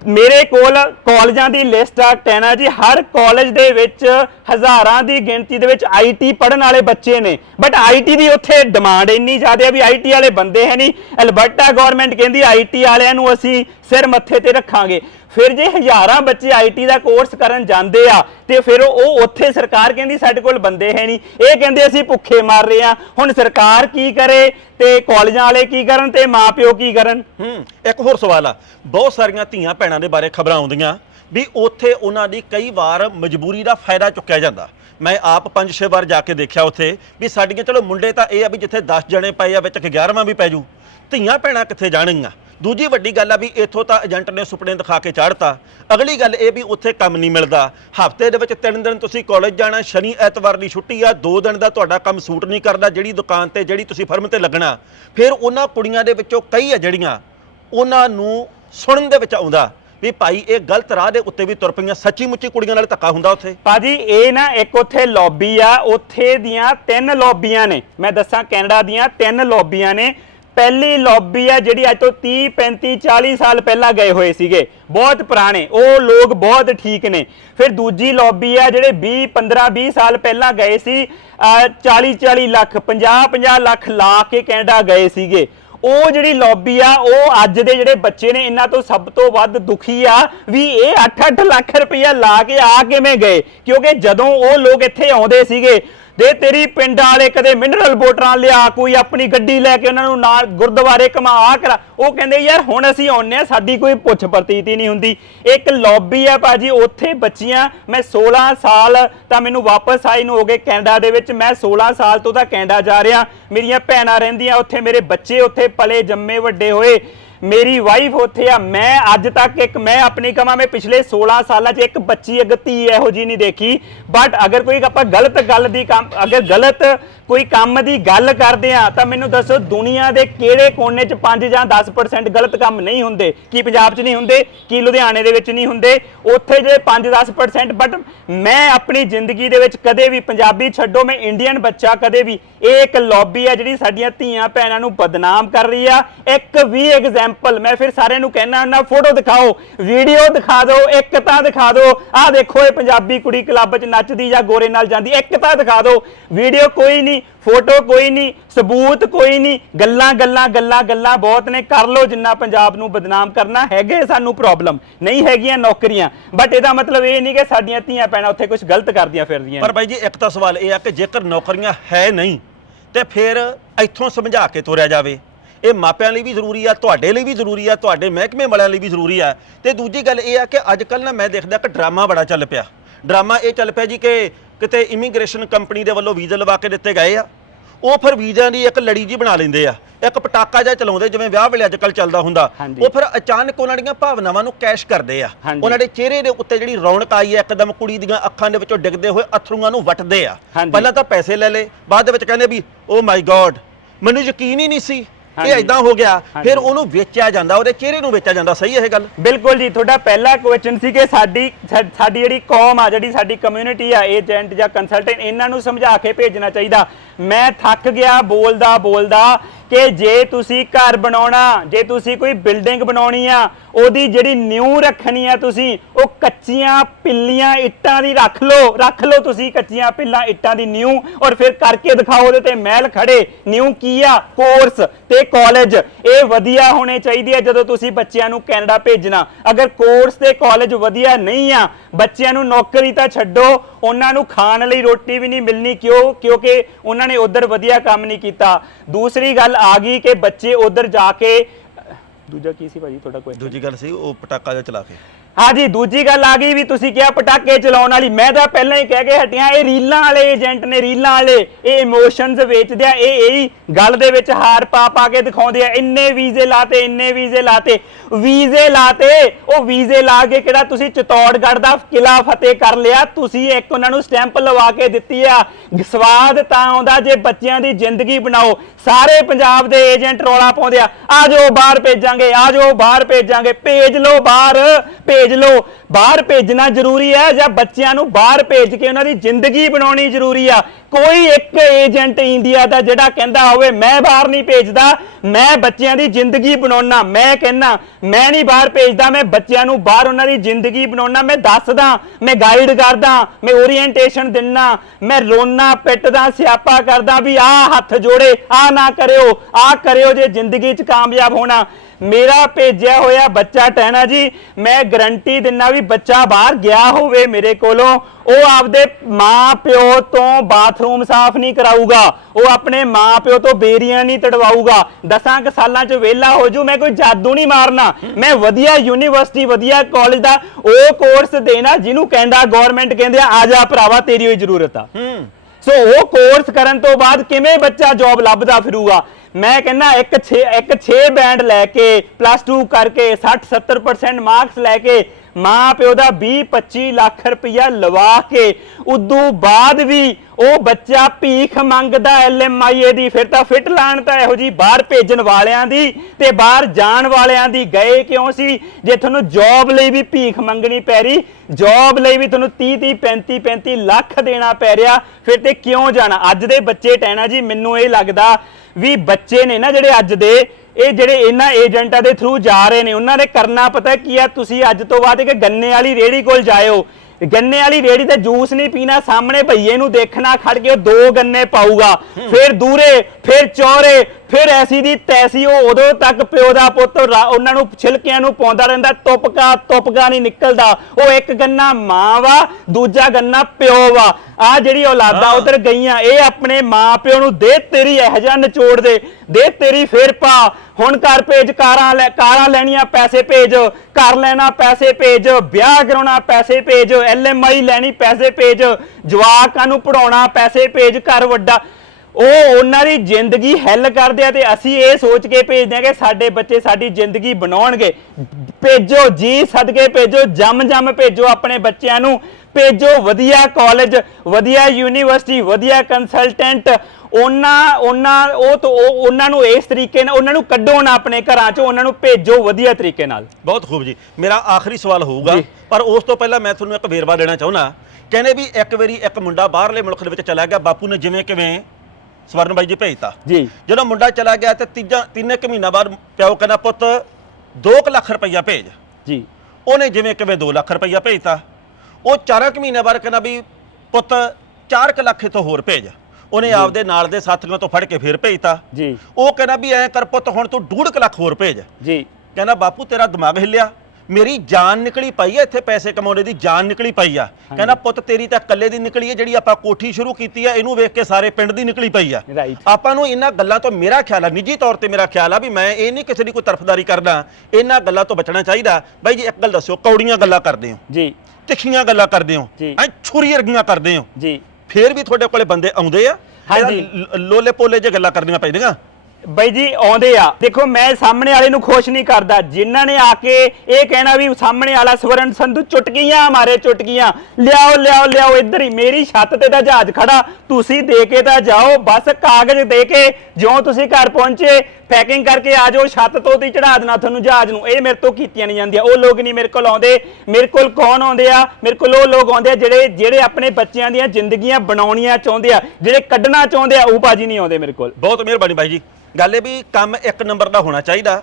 ਮੇਰੇ ਕੋਲ ਕਾਲਜਾਂ ਦੀ ਲਿਸਟ ਆ ਟੈਨਾ ਜੀ। ਹਰ ਕਾਲਜ ਦੇ ਵਿੱਚ ਹਜ਼ਾਰਾਂ ਦੀ ਗਿਣਤੀ ਦੇ ਵਿੱਚ ਆਈਟੀ ਪੜਨ ਵਾਲੇ ਬੱਚੇ ਨੇ। ਬਟ ਆਈਟੀ ਦੀ ਉੱਥੇ ਡਿਮਾਂਡ ਇੰਨੀ ਜ਼ਿਆਦਾ ਆ ਵੀ ਆਈਟੀ ਵਾਲੇ ਬੰਦੇ ਹੈ ਨਹੀਂ। ਅਲਬਰਟਾ ਗਵਰਨਮੈਂਟ ਕਹਿੰਦੀ ਆਈਟੀ ਵਾਲਿਆਂ ਨੂੰ ਅਸੀਂ ਸਿਰ ਮੱਥੇ ਤੇ ਰੱਖਾਂਗੇ। ਫਿਰ ਜੇ ਹਜ਼ਾਰਾਂ ਬੱਚੇ ਆਈਟੀ ਦਾ ਕੋਰਸ ਕਰਨ ਜਾਂਦੇ ਆ, ਤੇ ਫਿਰ ਉਹ ਉੱਥੇ ਸਰਕਾਰ ਕਹਿੰਦੀ ਸਾਡੇ ਕੋਲ ਬੰਦੇ ਹੈ ਨਹੀਂ। ਇਹ ਕਹਿੰਦੇ ਅਸੀਂ ਭੁੱਖੇ ਮਰ ਰਹੇ ਆ। ਹੁਣ ਸਰਕਾਰ ਕੀ ਕਰੇ ਤੇ ਕਾਲਜਾਂ ਵਾਲੇ ਕੀ ਕਰਨ ਤੇ ਮਾਪਿਓ ਕੀ ਕਰਨ? ਹੂੰ, ਇੱਕ ਹੋਰ ਸਵਾਲ ਆ। ਬਹੁਤ ਸਾਰੀਆਂ ਧੀਆਂ ਭੈਣਾਂ ਦੇ ਬਾਰੇ ਖਬਰਾਂ ਆਉਂਦੀਆਂ ਵੀ ਉੱਥੇ ਉਹਨਾਂ ਦੀ ਕਈ ਵਾਰ ਮਜਬੂਰੀ ਦਾ ਫਾਇਦਾ ਚੁੱਕਿਆ ਜਾਂਦਾ। ਮੈਂ ਆਪ 5-6 ਵਾਰ ਜਾ ਕੇ ਦੇਖਿਆ ਉੱਥੇ ਵੀ ਸਾਡੀਆਂ ਚਲੋ ਮੁੰਡੇ ਤਾਂ ਇਹ ਆ ਵੀ ਜਿੱਥੇ 10 ਜਣੇ ਪਏ ਆ, ਵਿੱਚ 11ਵਾਂ ਵੀ ਪੈ ਜੂ। ਧੀਆਂ ਭੈਣਾਂ ਕਿੱਥੇ ਜਾਣਗੀਆਂ? ਦੂਜੀ ਵੱਡੀ ਗੱਲ ਆ ਵੀ ਇੱਥੋਂ ਤਾਂ ਏਜੰਟ ਨੇ ਸੁਪਨੇ ਦਿਖਾ ਕੇ ਚਾੜਤਾ। ਅਗਲੀ ਗੱਲ ਇਹ ਵੀ ਉੱਥੇ ਕੰਮ ਨਹੀਂ ਮਿਲਦਾ। ਹਫ਼ਤੇ ਦੇ ਵਿੱਚ ਤਿੰਨ ਦਿਨ ਤੁਸੀਂ ਕਾਲਜ ਜਾਣਾ, ਸ਼ਨੀ ਐਤਵਾਰ ਦੀ ਛੁੱਟੀ ਆ, ਦੋ ਦਿਨ ਦਾ ਤੁਹਾਡਾ ਕੰਮ ਸੂਟ ਨਹੀਂ ਕਰਦਾ, ਜਿਹੜੀ ਦੁਕਾਨ ਤੇ, ਜਿਹੜੀ ਤੁਸੀਂ ਫਰਮ ਤੇ ਲੱਗਣਾ। ਫਿਰ ਉਹਨਾਂ ਕੁੜੀਆਂ ਦੇ ਵਿੱਚੋਂ ਕਈ ਆ ਜਿਹੜੀਆਂ, ਉਹਨਾਂ ਨੂੰ ਸੁਣਨ ਦੇ ਵਿੱਚ ਆਉਂਦਾ ਵੀ ਭਾਈ ਇਹ ਗਲਤ ਰਾਹ ਦੇ ਉੱਤੇ ਵੀ ਤੁਰ ਪਈਆਂ ਸੱਚੀ ਮੁੱਚੀ ਕੁੜੀਆਂ ਨਾਲ ਧੱਕਾ ਹੁੰਦਾ ਉੱਥੇ? ਭਾਜੀ, ਇਹ ਨਾ ਇੱਕ ਉੱਥੇ ਲੌਬੀ ਆ, ਉੱਥੇ ਦੀਆਂ ਤਿੰਨ ਲੌਬੀਆਂ ਨੇ। ਮੈਂ ਦੱਸਾਂ ਕੈਨੇਡਾ ਦੀਆਂ ਤਿੰਨ ਲੌਬੀਆਂ ਨੇ। ਪਹਿਲੀ ਲੌਬੀ ਆ ਜਿਹੜੀ ਅੱਜ ਤੋਂ 30 35 40 ਸਾਲ ਪਹਿਲਾਂ ਗਏ ਹੋਏ ਸੀਗੇ। ਬਹੁਤ ਪੁਰਾਣੇ। ਉਹ ਲੋਕ ਬਹੁਤ ਠੀਕ ਨੇ। ਫਿਰ ਦੂਜੀ ਲੌਬੀ ਆ ਜਿਹੜੇ 20 15 20 ਸਾਲ ਪਹਿਲਾਂ ਗਏ ਸੀ 40 40 ਲੱਖ 50 50 ਲੱਖ ਲਾ ਕੇ ਕੈਨੇਡਾ ਗਏ ਸੀਗੇ। ਉਹ ਜਿਹੜੀ ਲੌਬੀ ਆ, ਉਹ ਅੱਜ ਦੇ ਜਿਹੜੇ ਬੱਚੇ ਨੇ, ਇਹਨਾਂ ਤੋਂ ਸਭ ਤੋਂ ਵੱਧ ਦੁਖੀ ਆ ਵੀ ਇਹ 8-8 ਲੱਖ ਰੁਪਇਆ ਲਾ ਕੇ ਆ ਕਿਵੇਂ ਗਏ? ਕਿਉਂਕਿ ਜਦੋਂ ਉਹ ਲੋਕ ਇੱਥੇ ਆਉਂਦੇ ਸੀਗੇ ਦੇ ਤੇਰੀ ਪਿੰਡ ਵਾਲੇ ਕਦੇ ਮਿਨਰਲ ਬੋਟਰਾਂ ਲਿਆ, ਕੋਈ ਆਪਣੀ ਗੱਡੀ ਲੈ ਕੇ ਉਹਨਾਂ ਨੂੰ ਨਾਲ ਗੁਰਦੁਆਰੇ ਕਮਾ ਕਰਾ। ਉਹ ਕਹਿੰਦੇ, ਯਾਰ, ਹੁਣ ਅਸੀਂ ਆਉਂਦੇ ਆ ਸਾਡੀ ਕੋਈ ਪੁੱਛ ਪ੍ਰਤੀਤੀ ਨਹੀਂ ਹੁੰਦੀ। ਇੱਕ ਲੌਬੀ ਆ ਭਾਜੀ, ਉੱਥੇ ਬੱਚੀਆਂ, ਮੈਂ 16 ਸਾਲ ਤਾਂ ਮੈਨੂੰ ਵਾਪਸ ਆਈ ਨੂੰ ਹੋ ਗਏ ਕੈਨੇਡਾ ਦੇ ਵਿੱਚ। ਮੈਂ 16 ਸਾਲ ਤੋਂ ਤਾਂ ਕੈਨੇਡਾ ਜਾ ਰਿਹਾ। ਮੇਰੀਆਂ ਭੈਣਾਂ ਰਹਿੰਦੀਆਂ ਉੱਥੇ, ਮੇਰੇ ਬੱਚੇ ਉੱਥੇ ਪਲੇ ਜੰਮੇ ਵੱਡੇ ਹੋਏ। ਮੇਰੀ ਵਾਈਫ ਉੱਥੇ ਆ, ਮੈਂ ਅੱਜ ਤੱਕ ਇੱਕ, ਮੈਂ ਆਪਣੀ ਕਮਾਂ, ਮੈਂ ਪਿਛਲੇ 16 ਸਾਲਾਂ 'ਚ ਇੱਕ ਬੱਚੀ, ਇੱਕ ਧੀ ਇਹੋ ਜੀ ਨਹੀਂ ਦੇਖੀ। ਬਟ ਅਗਰ ਕੋਈ ਆਪਾਂ ਗਲਤ ਗੱਲ ਦੀ ਕੰਮ, ਅਗਰ ਗਲਤ ਕੋਈ ਕੰਮ ਦੀ ਗੱਲ ਕਰਦੇ ਆ, ਤਾਂ ਮੈਨੂੰ ਦੱਸੋ ਦੁਨੀਆ ਦੇ ਕਿਹੜੇ ਕੋਨੇ 'ਚ 5 ਜਾਂ 10% ਗਲਤ ਕੰਮ ਨਹੀਂ ਹੁੰਦੇ? ਕੀ ਪੰਜਾਬ 'ਚ ਨਹੀਂ ਹੁੰਦੇ? ਕੀ ਲੁਧਿਆਣੇ ਦੇ ਵਿੱਚ ਨਹੀਂ ਹੁੰਦੇ? ਉੱਥੇ ਜੇ 5-10% ਬਟ ਮੈਂ ਆਪਣੀ ਜ਼ਿੰਦਗੀ ਦੇ ਵਿੱਚ ਕਦੇ ਵੀ ਪੰਜਾਬੀ ਛੱਡੋ, ਮੈਂ ਇੰਡੀਅਨ ਬੱਚਾ ਕਦੇ ਵੀ। ਇਹ ਇੱਕ ਲੌਬੀ ਆ ਜਿਹੜੀ ਸਾਡੀਆਂ ਧੀਆਂ ਭੈਣਾਂ ਨੂੰ ਬਦਨਾਮ ਕਰ ਰਹੀ ਆ। ਇੱਕ ਵੀ ਐਗਜ਼ਾਮ ਸੈਂਪਲ। ਮੈਂ ਫਿਰ ਸਾਰਿਆਂ ਨੂੰ ਕਹਿਣਾ ਹੁੰਦਾ, ਫੋਟੋ ਦਿਖਾਓ, ਵੀਡੀਓ ਦਿਖਾ ਦਿਓ, ਇੱਕ ਤਾਂ ਦਿਖਾ ਦਿਓ। ਆਹ ਦੇਖੋ, ਇਹ ਪੰਜਾਬੀ ਕੁੜੀ ਕਲੱਬ 'ਚ ਨੱਚਦੀ ਜਾਂ ਗੋਰੇ ਨਾਲ ਜਾਂਦੀ, ਇੱਕ ਤਾਂ ਦਿਖਾ ਦਿਓ। ਵੀਡੀਓ ਕੋਈ ਨਹੀਂ, ਫੋਟੋ ਕੋਈ ਨਹੀਂ, ਸਬੂਤ ਕੋਈ ਨਹੀਂ। ਗੱਲਾਂ ਗੱਲਾਂ ਗੱਲਾਂ ਗੱਲਾਂ ਬਹੁਤ ਨੇ। ਕਰ ਲਓ ਜਿੰਨਾ ਪੰਜਾਬ ਨੂੰ ਬਦਨਾਮ ਕਰਨਾ ਹੈਗੇ ਸਾਨੂੰ ਪ੍ਰੋਬਲਮ ਨਹੀਂ ਹੈਗੀਆਂ ਨੌਕਰੀਆਂ। ਬਟ ਇਹਦਾ ਮਤਲਬ ਇਹ ਨਹੀਂ ਕਿ ਸਾਡੀਆਂ ਧੀਆਂ ਪੈਣਾ ਉੱਥੇ ਕੁਝ ਗਲਤ ਕਰਦੀਆਂ ਫਿਰਦੀਆਂ ਪਰ ਬਾਈ ਜੀ, ਇੱਕ ਤਾਂ ਸਵਾਲ ਇਹ ਆ ਕਿ ਜੇਕਰ ਨੌਕਰੀਆਂ ਹੈ ਨਹੀਂ, ਤੇ ਫਿਰ ਇੱਥੋਂ ਸਮਝਾ ਕੇ ਤੋਰਿਆ ਜਾਵੇ। ਇਹ ਮਾਪਿਆਂ ਲਈ ਵੀ ਜ਼ਰੂਰੀ ਆ ਤੁਹਾਡੇ ਲਈ ਵੀ ਜ਼ਰੂਰੀ ਆ ਤੁਹਾਡੇ ਮਹਿਕਮੇ ਵਾਲਿਆਂ ਲਈ ਵੀ ਜ਼ਰੂਰੀ ਆ। ਤੇ ਦੂਜੀ ਗੱਲ ਇਹ ਆ ਕਿ ਅੱਜ ਕੱਲ ਨਾ ਮੈਂ ਦੇਖਦਾ ਕਿ ਡਰਾਮਾ ਬੜਾ ਚੱਲ ਪਿਆ। ਡਰਾਮਾ ਇਹ ਚੱਲ ਪਿਆ ਜੀ ਕਿ ਕਿਤੇ ਇਮੀਗ੍ਰੇਸ਼ਨ ਕੰਪਨੀ ਦੇ ਵੱਲੋਂ ਵੀਜ਼ਾ ਲਵਾ ਕੇ ਦਿੱਤੇ ਗਏ ਆ। ਉਹ ਫਿਰ ਵੀਜ਼ਿਆਂ ਦੀ ਇੱਕ ਲੜੀ ਜੀ ਬਣਾ ਲੈਂਦੇ ਆ। ਇੱਕ ਪਟਾਕਾ ਜਿਹਾ ਚਲਾਉਂਦੇ ਜਿਵੇਂ ਵਿਆਹ ਵੇਲੇ ਅੱਜ ਕੱਲ ਚੱਲਦਾ ਹੁੰਦਾ। ਉਹ ਫਿਰ ਅਚਾਨਕ ਉਹਨਾਂ ਦੀਆਂ ਭਾਵਨਾਵਾਂ ਨੂੰ ਕੈਸ਼ ਕਰਦੇ ਆ। ਉਹਨਾਂ ਦੇ ਚਿਹਰੇ ਦੇ ਉੱਤੇ ਜਿਹੜੀ ਰੌਣਕ ਆਈ ਹੈ ਇੱਕਦਮ ਕੁੜੀ ਦੀਆਂ ਅੱਖਾਂ ਦੇ ਵਿੱਚੋਂ ਡਿੱਗਦੇ ਹੋਏ ਅਥਰੂਆਂ ਨੂੰ ਵੱਟਦੇ ਆ। ਪਹਿਲਾਂ ਤਾਂ ਪੈਸੇ ਲੈ ਲੇ ਬਾਅਦ ਦੇ ਵਿੱਚ ਕਹਿੰਦੇ ਵੀ ਓ ਮਾਈ ਗॉड ਮੈਨੂੰ ਯਕੀਨ ਹੀ ਨਹੀਂ ਸੀ ਇਹ। ਐਦਾਂ ਹੋ ਗਿਆ। ਫਿਰ ਉਹਨੂੰ ਵੇਚਿਆ ਜਾਂਦਾ ਉਹਦੇ ਚਿਹਰੇ ਨੂੰ ਵੇਚਿਆ ਜਾਂਦਾ ਸਹੀ ਇਹ ਗੱਲ ਬਿਲਕੁਲ ਜੀ ਤੁਹਾਡਾ ਪਹਿਲਾ ਕੁਐਸਚਨ ਸੀ ਕਿ ਸਾਡੀ ਸਾਡੀ ਜਿਹੜੀ ਕੌਮ ਆ ਜਿਹੜੀ ਸਾਡੀ ਕਮਿਊਨਿਟੀ ਆ ਏਜੰਟ ਜਾਂ ਕੰਸਲਟੈਂਟ ਇਹਨਾਂ ਨੂੰ ਸਮਝਾ ਕੇ ਭੇਜਣਾ ਚਾਹੀਦਾ ਮੈਂ ਥੱਕ ਗਿਆ ਬੋਲਦਾ ਬੋਲਦਾ ਕਿ ਜੇ ਤੁਸੀਂ ਘਰ ਬਣਾਉਣਾ, ਜੇ ਤੁਸੀਂ ਕੋਈ ਬਿਲਡਿੰਗ ਬਣਾਉਣੀ ਆ, ਉਹਦੀ ਜਿਹੜੀ ਨਿਊ ਰੱਖਣੀ ਆ ਤੁਸੀਂ, ਉਹ ਕੱਚੀਆਂ ਪਿੱਲੀਆਂ ਇੱਟਾਂ ਦੀ ਰੱਖ ਲਓ ਰੱਖ ਲਓ ਤੁਸੀਂ ਕੱਚੀਆਂ ਪਿੱਲਾਂ ਇੱਟਾਂ ਦੀ ਨਿਊ ਔਰ ਫਿਰ ਕਰਕੇ ਦਿਖਾਓ ਉਹਦੇ ਤੇ ਮਹਿਲ ਖੜੇ ਨਿਊ ਕੀ ਆ? ਕੋਰਸ ਤੇ ਕਾਲਜ ਇਹ ਵਧੀਆ ਹੋਣੇ ਚਾਹੀਦੇ ਆ ਜਦੋਂ ਤੁਸੀਂ ਬੱਚਿਆਂ ਨੂੰ ਕੈਨੇਡਾ ਭੇਜਣਾ। ਅਗਰ ਕੋਰਸ ਤੇ ਕਾਲਜ ਵਧੀਆ ਨਹੀਂ ਆ, ਬੱਚਿਆਂ ਨੂੰ ਨੌਕਰੀ ਤਾਂ ਛੱਡੋ, ਉਹਨਾਂ ਨੂੰ ਖਾਣ ਲਈ ਰੋਟੀ ਵੀ ਨਹੀਂ ਮਿਲਣੀ ਕਿਉਂ? ਕਿਉਂਕਿ ਉਹਨਾਂ ਨੇ ਉਧਰ ਵਧੀਆ ਕੰਮ ਨਹੀਂ ਕੀਤਾ। ਦੂਸਰੀ ਗੱਲ ਆ ਗਈ ਕਿ ਬੱਚੇ ਉਧਰ ਜਾ ਕੇ, ਦੂਜਾ ਕੀ ਸੀ ਭਾਜੀ ਤੁਹਾਡਾ ਕੋਈ ਦੂਜੀ ਗੱਲ ਸੀ, ਉਹ ਪਟਾਕਾ ਜਿਹਾ ਚਲਾ ਕੇ। ਹਾਂਜੀ, ਦੂਜੀ ਗੱਲ ਆ ਗਈ ਵੀ ਤੁਸੀਂ ਕਿਹਾ ਪਟਾਕੇ ਚਲਾਉਣ ਵਾਲੀ। ਮੈਂ ਤਾਂ ਪਹਿਲਾਂ ਹੀ ਕਹਿ ਕੇ ਹਟਿਆ, ਇਹ ਰੀਲਾਂ ਵਾਲੇ ਏਜੰਟ ਨੇ, ਰੀਲਾਂ ਵਾਲੇ। ਇਹ ਇਮੋਸ਼ਨਸ ਵੇਚਦੇ ਆ, ਇਹ ਇਹੀ ਗੱਲ ਦੇ ਵਿੱਚ ਹਾਰ ਪਾ ਪਾ ਕੇ ਦਿਖਾਉਂਦੇ ਆ। ਇੰਨੇ ਵੀਜ਼ੇ ਲਾਤੇ, ਇੰਨੇ ਵੀਜ਼ੇ ਲਾਤੇ। ਵੀਜ਼ੇ ਲਾਤੇ, ਉਹ ਵੀਜ਼ੇ ਲਾ ਕੇ ਕਿਹੜਾ ਤੁਸੀਂ ਚਤੌੜਗੜ੍ਹ ਦਾ ਕਿਲਾ ਫਤਿਹ ਕਰ ਲਿਆ। ਤੁਸੀਂ ਇੱਕ ਉਹਨਾਂ ਨੂੰ ਸਟੈਂਪ ਲਵਾ ਕੇ ਦਿੱਤੀ ਆ। ਸਵਾਦ ਤਾਂ ਆਉਂਦਾ ਜੇ ਬੱਚਿਆਂ ਦੀ ਜ਼ਿੰਦਗੀ ਬਣਾਓ। ਸਾਰੇ ਪੰਜਾਬ ਦੇ ਏਜੰਟ ਰੌਲਾ ਪਾਉਂਦੇ ਆ। ਆ ਜਾਓ, ਬਾਹਰ ਭੇਜਾਂਗੇ, ਆ ਜਾਓ, ਬਾਹਰ ਭੇਜਾਂਗੇ। ਭੇਜ ਲਓ ਬਾਹਰ, ਭੇਜ ਲਓ। ਬਾਹਰ ਭੇਜਣਾ ਜ਼ਰੂਰੀ ਹੈ ਜਾਂ ਬੱਚਿਆਂ ਨੂੰ ਬਾਹਰ ਭੇਜ ਕੇ ਉਹਨਾਂ ਦੀ ਜ਼ਿੰਦਗੀ ਬਣਾਉਣੀ ਜ਼ਰੂਰੀ ਆ। ਕੋਈ ਇੱਕ ਏਜੰਟ ਇੰਡੀਆ ਦਾ ਜਿਹੜਾ ਕਹਿੰਦਾ ਹੋਵੇ, ਮੈਂ ਬਾਹਰ ਨਹੀਂ ਭੇਜਦਾ, ਮੈਂ ਬੱਚਿਆਂ ਦੀ ਜ਼ਿੰਦਗੀ ਬਣਾਉਣਾ ਮੈਂ ਕਹਿੰਨਾ, ਮੈਂ ਨਹੀਂ ਬਾਹਰ ਭੇਜਦਾ, ਮੈਂ ਬੱਚਿਆਂ ਨੂੰ ਬਾਹਰ ਉਹਨਾਂ ਦੀ ਜ਼ਿੰਦਗੀ ਬਣਾਉਣਾ ਮੈਂ ਦੱਸਦਾ, ਮੈਂ ਗਾਈਡ ਕਰਦਾ, ਮੈਂ ਓਰੀਐਂਟੇਸ਼ਨ ਦਿੰਨਾ, ਮੈਂ ਰੋਣਾ ਪਿੱਟਦਾ, ਸਿਆਪਾ ਕਰਦਾ ਵੀ ਆਹ ਹੱਥ ਜੋੜੇ, ਆਹ ਨਾ ਕਰਿਓ, ਆਹ ਕਰਿਓ ਜੇ ਜ਼ਿੰਦਗੀ 'ਚ ਕਾਮਯਾਬ ਹੋਣਾ। ਮੇਰਾ ਭੇਜਿਆ ਹੋਇਆ ਬੱਚਾ ਟਹਿਣਾ ਜੀ ਮੈਂ ਗਰੰਟੀ ਦਿੰਨਾ ਵੀ ਬੱਚਾ ਬਾਹਰ ਗਿਆ ਹੋਵੇ ਮੇਰੇ ਕੋਲੋਂ ਉਹ ਆਪਦੇ ਮਾਂ ਪਿਓ ਤੋਂ ਬਾਥਰੂਮ ਸਾਫ਼ ਨਹੀਂ ਕਰਾਊਗਾ ਉਹ ਆਪਣੇ ਮਾਂ ਪਿਓ ਤੋਂ ਬੇਰੀਆਂ ਨਹੀਂ ਤੜਵਾਊਗਾ। ਦਸਾਂ ਕੁ ਸਾਲਾਂ ਚ ਵਿਹਲਾ ਹੋ ਜੂ ਮੈਂ ਕੋਈ ਜਾਦੂ ਨਹੀਂ ਮਾਰਨਾ। ਮੈਂ ਵਧੀਆ ਯੂਨੀਵਰਸਿਟੀ ਵਧੀਆ ਕਾਲਜ ਦਾ ਉਹ ਕੋਰਸ ਦੇਣਾ ਜਿਹਨੂੰ ਕਹਿੰਦਾ ਗਵਰਨਮੈਂਟ ਕਹਿੰਦੇ ਆ ਆ ਜਾ ਭਰਾਵਾ ਤੇਰੀ ਹੋਈ ਜ਼ਰੂਰਤ ਆ। ਹੂੰ। ਸੋ ਉਹ ਕੋਰਸ ਕਰਨ ਤੋਂ ਬਾਅਦ ਕਿਵੇਂ ਬੱਚਾ ਜੌਬ ਲੱਭਦਾ ਫਿਰੂਗਾ? ਮੈਂ ਕਹਿੰਦਾ ਇੱਕ 6 ਇੱਕ 6 ਬੈਂਡ ਲੈ ਕੇ ਪਲੱਸ 2 ਕਰਕੇ 60 70% ਮਾਰਕਸ ਲੈ ਕੇ, ਮਾਂ ਪਿਓ ਦਾ 20 25 ਲੱਖ ਰੁਪਇਆ ਲਵਾ ਕੇ, ਉਦੋਂ ਬਾਅਦ ਵੀ ਉਹ ਬੱਚਾ ਭੀਖ ਮੰਗਦਾ ਐਲਐਮਆਈਏ ਦੀ, ਫਿਰ ਤਾਂ ਫਿੱਟ ਲਾਣ ਤਾਂ ਇਹੋ ਜੀ ਬਾਹਰ ਭੇਜਣ ਵਾਲਿਆਂ ਦੀ ਤੇ ਬਾਹਰ ਜਾਣ ਵਾਲਿਆਂ ਦੀ ਗਏ ਕਿਉਂ ਸੀ? ਜੇ ਤੁਹਾਨੂੰ ਜੌਬ ਲਈ ਵੀ ਭੀਖ ਮੰਗਣੀ ਪੈ ਰਹੀ ਜੌਬ ਲਈ ਵੀ ਤੁਹਾਨੂੰ 30 30 35 35 ਲੱਖ ਦੇਣਾ ਪੈ ਰਿਹਾ, ਫਿਰ ਤੇ ਕਿਉਂ ਜਾਣਾ? ਅੱਜ ਦੇ ਬੱਚੇ ਟੈਣਾ ਜੀ, ਮੈਨੂੰ ਇਹ ਲੱਗਦਾ ਵੀ ਬੱਚੇ ਨੇ ਨਾ ਜਿਹੜੇ ਅੱਜ ਦੇ ਇਹ ਜਿਹੜੇ ਇਹਨਾਂ ਏਜੰਟਾਂ ਦੇ ਥਰੂ ਜਾ ਰਹੇ ਨੇ ਉਹਨਾਂ ਨੇ ਕਰਨਾ ਪਤਾ ਕੀ ਆ? ਤੁਸੀਂ ਅੱਜ ਤੋਂ ਬਾਅਦ ਇੱਕ ਗੰਨੇ ਵਾਲੀ ਰੇੜੀ ਕੋਲ ਜਾਇਓ। ਗੰਨੇ ਵਾਲੀ ਰੇੜੀ ਤੇ ਜੂਸ ਨਹੀਂ ਪੀਣਾ ਸਾਹਮਣੇ ਭਈਏ ਨੂੰ ਦੇਖਣਾ ਖੜ ਕੇ ਉਹ ਦੋ ਗੰਨੇ ਪਾਊਗਾ। ਫਿਰ ਦੂਰੇ ਫਿਰ ਚੌਰੇ ਫਿਰ ਐਸੀ ਦੀ ਤੈਸੀ ਉਹ ਉਦੋਂ ਤੱਕ ਪਿਓ ਦਾ ਪੁੱਤ ਉਹਨਾਂ ਨੂੰ ਛਿਲਕਿਆਂ ਨੂੰ ਪਾਉਂਦਾ ਰਹਿੰਦਾ ਤੁਪਕਾ ਤੁਪਕਾ ਨਹੀਂ ਨਿਕਲਦਾ। ਉਹ ਇੱਕ ਗੰਨਾ ਮਾਂ ਵਾ ਦੂਜਾ ਗੰਨਾ ਪਿਓ ਵਾ। ਆ ਜਿਹੜੀ ਔਲਾਦਾਂ। ਉਧਰ ਗਈਆਂ ਇਹ ਆਪਣੇ ਮਾਂ ਪਿਓ ਨੂੰ ਦੇ ਤੇਰੀ ਇਹ ਜਿਹਾ ਨਿਚੋੜ ਦੇ ਦੇ ਤੇਰੀ ਫੇਰ ਪਾ। ਹੁਣ ਘਰ ਭੇਜ ਕਾਰਾਂ ਲੈ ਕਾਰਾਂ ਲੈਣੀਆਂ ਪੈਸੇ ਭੇਜ। ਘਰ ਲੈਣਾ ਪੈਸੇ ਭੇਜ। ਵਿਆਹ ਕਰਾਉਣਾ ਪੈਸੇ ਭੇਜ। ਐਲਐਮਆਈ ਲੈਣੀ ਪੈਸੇ ਭੇਜ। ਜਵਾਕਾਂ ਨੂੰ ਪੜਾਉਣਾ ਪੈਸੇ ਭੇਜ। ਘਰ ਵੱਡਾ ਉਹ ਉਹਨਾਂ ਦੀ ਜ਼ਿੰਦਗੀ ਹੈਲ ਕਰਦੇ ਆ ਤੇ ਅਸੀਂ ਇਹ ਸੋਚ ਕੇ ਭੇਜਦੇ ਆ ਕਿ ਸਾਡੇ ਬੱਚੇ ਸਾਡੀ ਜ਼ਿੰਦਗੀ ਬਣਾਉਣਗੇ। ਭੇਜੋ ਜੀ ਸਦਕੇ ਭੇਜੋ ਜੰਮ ਜੰਮ ਭੇਜੋ ਆਪਣੇ ਬੱਚਿਆਂ ਨੂੰ। ਭੇਜੋ ਵਧੀਆ ਕਾਲਜ ਵਧੀਆ ਯੂਨੀਵਰਸਿਟੀ ਵਧੀਆ ਕੰਸਲਟੈਂਟ ਉਹਨਾਂ ਉਹਨਾਂ ਉਹ ਤੋਂ ਉਹ- ਉਹਨਾਂ ਨੂੰ ਇਸ ਤਰੀਕੇ ਨਾਲ ਉਹਨਾਂ ਨੂੰ ਕੱਢੋ ਨਾ ਆਪਣੇ ਘਰਾਂ ਚੋਂ ਉਹਨਾਂ ਨੂੰ ਭੇਜੋ ਵਧੀਆ ਤਰੀਕੇ ਨਾਲ। ਬਹੁਤ ਖੂਬ ਜੀ। ਮੇਰਾ ਆਖਰੀ ਸਵਾਲ ਹੋਊਗਾ। ਪਰ ਉਸ ਤੋਂ ਪਹਿਲਾਂ ਮੈਂ ਤੁਹਾਨੂੰ ਇੱਕ ਵੇਰਵਾ ਦੇਣਾ ਚਾਹੁੰਦਾ। ਕਹਿੰਦੇ ਵੀ ਇੱਕ ਵਾਰੀ ਇੱਕ ਮੁੰਡਾ ਬਾਹਰਲੇ ਮੁਲਕ ਦੇ ਵਿੱਚ ਚਲਾ ਗਿਆ ਬਾਪੂ ਨੇ ਜਿਵੇਂ ਕਿਵੇਂ ਸਵਰਨ ਬਾਈ ਜੀ ਭੇਜਤਾ। ਜੀ। ਜਦੋਂ ਮੁੰਡਾ ਚਲਾ ਗਿਆ ਤੇ ਤੀਜਾ ਤਿੰਨੇ ਕੁ ਮਹੀਨਾ ਬਾਅਦ ਪਿਓ ਕਹਿੰਦਾ ਪੁੱਤ 2 ਲੱਖ ਰੁਪਈਆ ਭੇਜ। ਜੀ। ਉਹਨੇ ਜਿਵੇਂ ਕਿਵੇਂ 2 ਲੱਖ ਰੁਪਈਆ ਭੇਜਤਾ। ਉਹ ਚਾਰਾਂ ਕੁ ਮਹੀਨੇ ਬਾਅਦ ਕਹਿੰਦਾ ਵੀ ਪੁੱਤ 4 ਲੱਖ ਇਥੋਂ ਹੋਰ ਭੇਜ। ਉਹਨੇ ਆਪਦੇ ਨਾਲ ਦੇ ਸਾਥੀਆਂ ਤੋਂ ਫੜ ਕੇ ਫਿਰ ਭੇਜਤਾ। ਜੀ। ਉਹ ਕਹਿੰਦਾ ਵੀ ਐਂ ਕਰ ਪੁੱਤ ਹੁਣ ਤੂੰ 2.5 ਲੱਖ ਹੋਰ ਭੇਜ। ਜੀ। ਕਹਿੰਦਾ ਬਾਪੂ ਤੇਰਾ ਦਿਮਾਗ ਹਿੱਲਿਆ। ਮੇਰੀ ਜਾਨ ਨਿਕਲੀ ਪਈ ਆ ਇੱਥੇ ਪੈਸੇ ਕਮਾਉਣੇ ਦੀ ਜਾਨ ਨਿਕਲੀ ਪਈ ਆ। ਕਹਿੰਦਾ ਪੁੱਤ ਤੇਰੀ ਤਾਂ ਇਕੱਲੇ ਦੀ ਨਿਕਲੀ ਹੈ ਜਿਹੜੀ ਆਪਾਂ ਕੋਠੀ ਸ਼ੁਰੂ ਕੀਤੀ ਆ ਇਹਨੂੰ ਵੇਖ ਕੇ ਸਾਰੇ ਪਿੰਡ ਦੀ ਨਿਕਲੀ ਪਈ ਆ। ਆਪਾਂ ਨੂੰ ਇਹਨਾਂ ਗੱਲਾਂ ਤੋਂ ਮੇਰਾ ਖਿਆਲ ਆ ਨਿੱਜੀ ਤੌਰ ਤੇ ਮੇਰਾ ਖਿਆਲ ਆ ਵੀ ਮੈਂ ਇਹ ਨਹੀਂ ਕਿਸੇ ਦੀ ਕੋਈ ਤਰਫਦਾਰੀ ਕਰਦਾ। ਇਹਨਾਂ ਗੱਲਾਂ ਤੋਂ ਬਚਣਾ ਚਾਹੀਦਾ। ਬਾਈ ਜੀ ਇੱਕ ਗੱਲ ਦੱਸਿਓ ਕੌੜੀਆਂ ਗੱਲਾਂ ਕਰਦੇ ਹੋ। ਜੀ। ਤਿੱਖੀਆਂ ਗੱਲਾਂ ਕਰਦੇ ਹੋ। ਜੀ। ਐ ਛੁਰੀ ਵਰਗੀਆਂ ਕਰਦੇ ਹੋ। ਜੀ। ਫੇਰ ਵੀ ਤੁਹਾਡੇ ਕੋਲੇ ਬੰਦੇ ਆਉਂਦੇ ਆ। ਹਾਂਜੀ। ਲੋਲੇ ਪੋਲੇ ਜੇ ਗੱਲਾਂ ਕਰਨੀਆਂ ਪੈਂਦੀਆਂ। ਬਾਈ ਜੀ, ਆਉਂਦੇ ਆ। ਦੇਖੋ, ਮੈਂ ਸਾਹਮਣੇ ਵਾਲੇ ਨੂੰ ਖੁਸ਼ ਨਹੀਂ ਕਰਦਾ। ਜਿਨ੍ਹਾਂ ਨੇ ਆ ਕੇ ਇਹ ਕਹਿਣਾ ਵੀ ਸਾਹਮਣੇ ਵਾਲਾ ਸਵਰਨ ਸੰਧੂ ਚੁਟਕੀਆਂ ਮਾਰੇ ਚੁਟਕੀਆਂ ਲਿਆਓ ਲਿਆਓ ਲਿਆਓ, ਇੱਧਰ ਹੀ। ਮੇਰੀ ਛੱਤ ਤੇ ਤਾਂ ਜਹਾਜ਼ ਖੜਾ। ਤੁਸੀਂ ਦੇ ਕੇ ਤਾਂ ਜਾਓ, ਬਸ ਕਾਗਜ਼ ਦੇ ਕੇ ਜਿਉਂ ਤੁਸੀਂ ਘਰ ਪਹੁੰਚੇ, ਪੈਕਿੰਗ ਕਰਕੇ ਆ ਜਾਓ, ਛੱਤ ਤੋਂ ਦੀ ਚੜਾ ਦੇਣਾ ਤੁਹਾਨੂੰ ਜਹਾਜ਼ ਨੂੰ। ਇਹ ਮੇਰੇ ਤੋਂ ਕੀਤੀਆਂ ਨਹੀਂ ਜਾਂਦੀਆਂ। ਉਹ ਲੋਕ ਨਹੀਂ ਮੇਰੇ ਕੋਲ ਆਉਂਦੇ। ਮੇਰੇ ਕੋਲ ਕੌਣ ਆਉਂਦੇ ਆ? ਮੇਰੇ ਕੋਲ ਉਹ ਲੋਕ ਆਉਂਦੇ ਆ ਜਿਹੜੇ ਜਿਹੜੇ ਆਪਣੇ ਬੱਚਿਆਂ ਦੀਆਂ ਜ਼ਿੰਦਗੀਆਂ ਬਣਾਉਣੀਆਂ ਚਾਹੁੰਦੇ ਆ, ਜਿਹੜੇ ਕੱਢਣਾ ਚਾਹੁੰਦੇ ਆ। ਉਹ ਬਾਜੀ ਨਹੀਂ ਆਉਂਦੇ ਮੇਰੇ ਕੋਲ। ਬਹੁਤ ਮਿਹਰਬਾਨੀ ਬਾਈ ਜੀ। ਗੱਲ ਇਹ ਵੀ ਕੰਮ ਇੱਕ ਨੰਬਰ ਦਾ ਹੋਣਾ ਚਾਹੀਦਾ।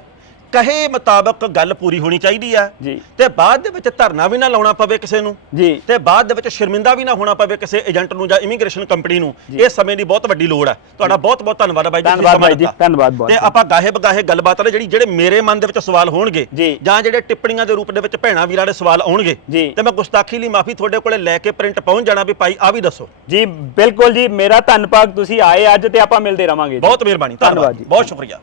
ਕਹੇ ਮੁਤਾਬਕ ਗੱਲ ਪੂਰੀ ਹੋਣੀ ਚਾਹੀਦੀ ਆ। ਜੀ। ਤੇ ਬਾਅਦ ਦੇ ਵਿੱਚ ਧਰਨਾ ਵੀ ਨਾ ਲਾਉਣਾ ਪਵੇ ਕਿਸੇ ਨੂੰ। ਜੀ। ਤੇ ਬਾਅਦ ਦੇ ਵਿੱਚ ਸ਼ਰਮਿੰਦਾ ਵੀ ਨਾ ਹੋਣਾ ਪਵੇ ਕਿਸੇ ਏਜੰਟ ਨੂੰ ਜਾਂ ਇਮੀਗ੍ਰੇਸ਼ਨ ਕੰਪਨੀ ਨੂੰ। ਇਹ ਸਮੇਂ ਦੀ ਬਹੁਤ ਵੱਡੀ ਲੋੜ ਹੈ ਤੁਹਾਡਾ ਬਹੁਤ ਬਹੁਤ ਧੰਨਵਾਦ ਬਾਈ ਜੀ ਧੰਨਵਾਦ ਬਾਈ ਜੀ। ਧੰਨਵਾਦ ਬਹੁਤ ਤੇ ਆਪਾਂ ਗਾਹੇ ਬਗਾਹੇ ਗੱਲਬਾਤ ਨੇ ਜਿਹੜੀ ਜਿਹੜੇ ਮੇਰੇ ਮਨ ਦੇ ਵਿੱਚ ਸਵਾਲ ਹੋਣਗੇ ਜੀ। ਜਿਹੜੇ ਟਿੱਪਣੀਆਂ ਦੇ ਰੂਪ ਦੇ ਵਿੱਚ ਭੈਣਾ ਵੀਰਾਂ ਦੇ ਸਵਾਲ ਆਉਣਗੇ। ਤੇ ਮੈਂ ਗੁਸਤਾਖੀ ਲਈ ਮਾਫੀ ਤੁਹਾਡੇ ਕੋਲੇ ਲੈ ਕੇ ਪ੍ਰਿੰਟ ਪਹੁੰਚ ਜਾਣਾ ਵੀ ਭਾਈ ਆ ਵੀ ਦੱਸੋ। ਜੀ ਬਿਲਕੁਲ ਜੀ ਮੇਰਾ ਧੰਨਵਾਦ ਤੁਸੀਂ ਆਏ ਅੱਜ ਤੇ ਆਪਾਂ ਮਿਲਦੇ ਰਵਾਂਗੇ। ਬਹੁਤ ਮਿਹਰਬਾਨੀ ਧੰਨਵਾਦ ਜੀ। ਬਹੁਤ ਸ਼ੁਕਰੀਆ।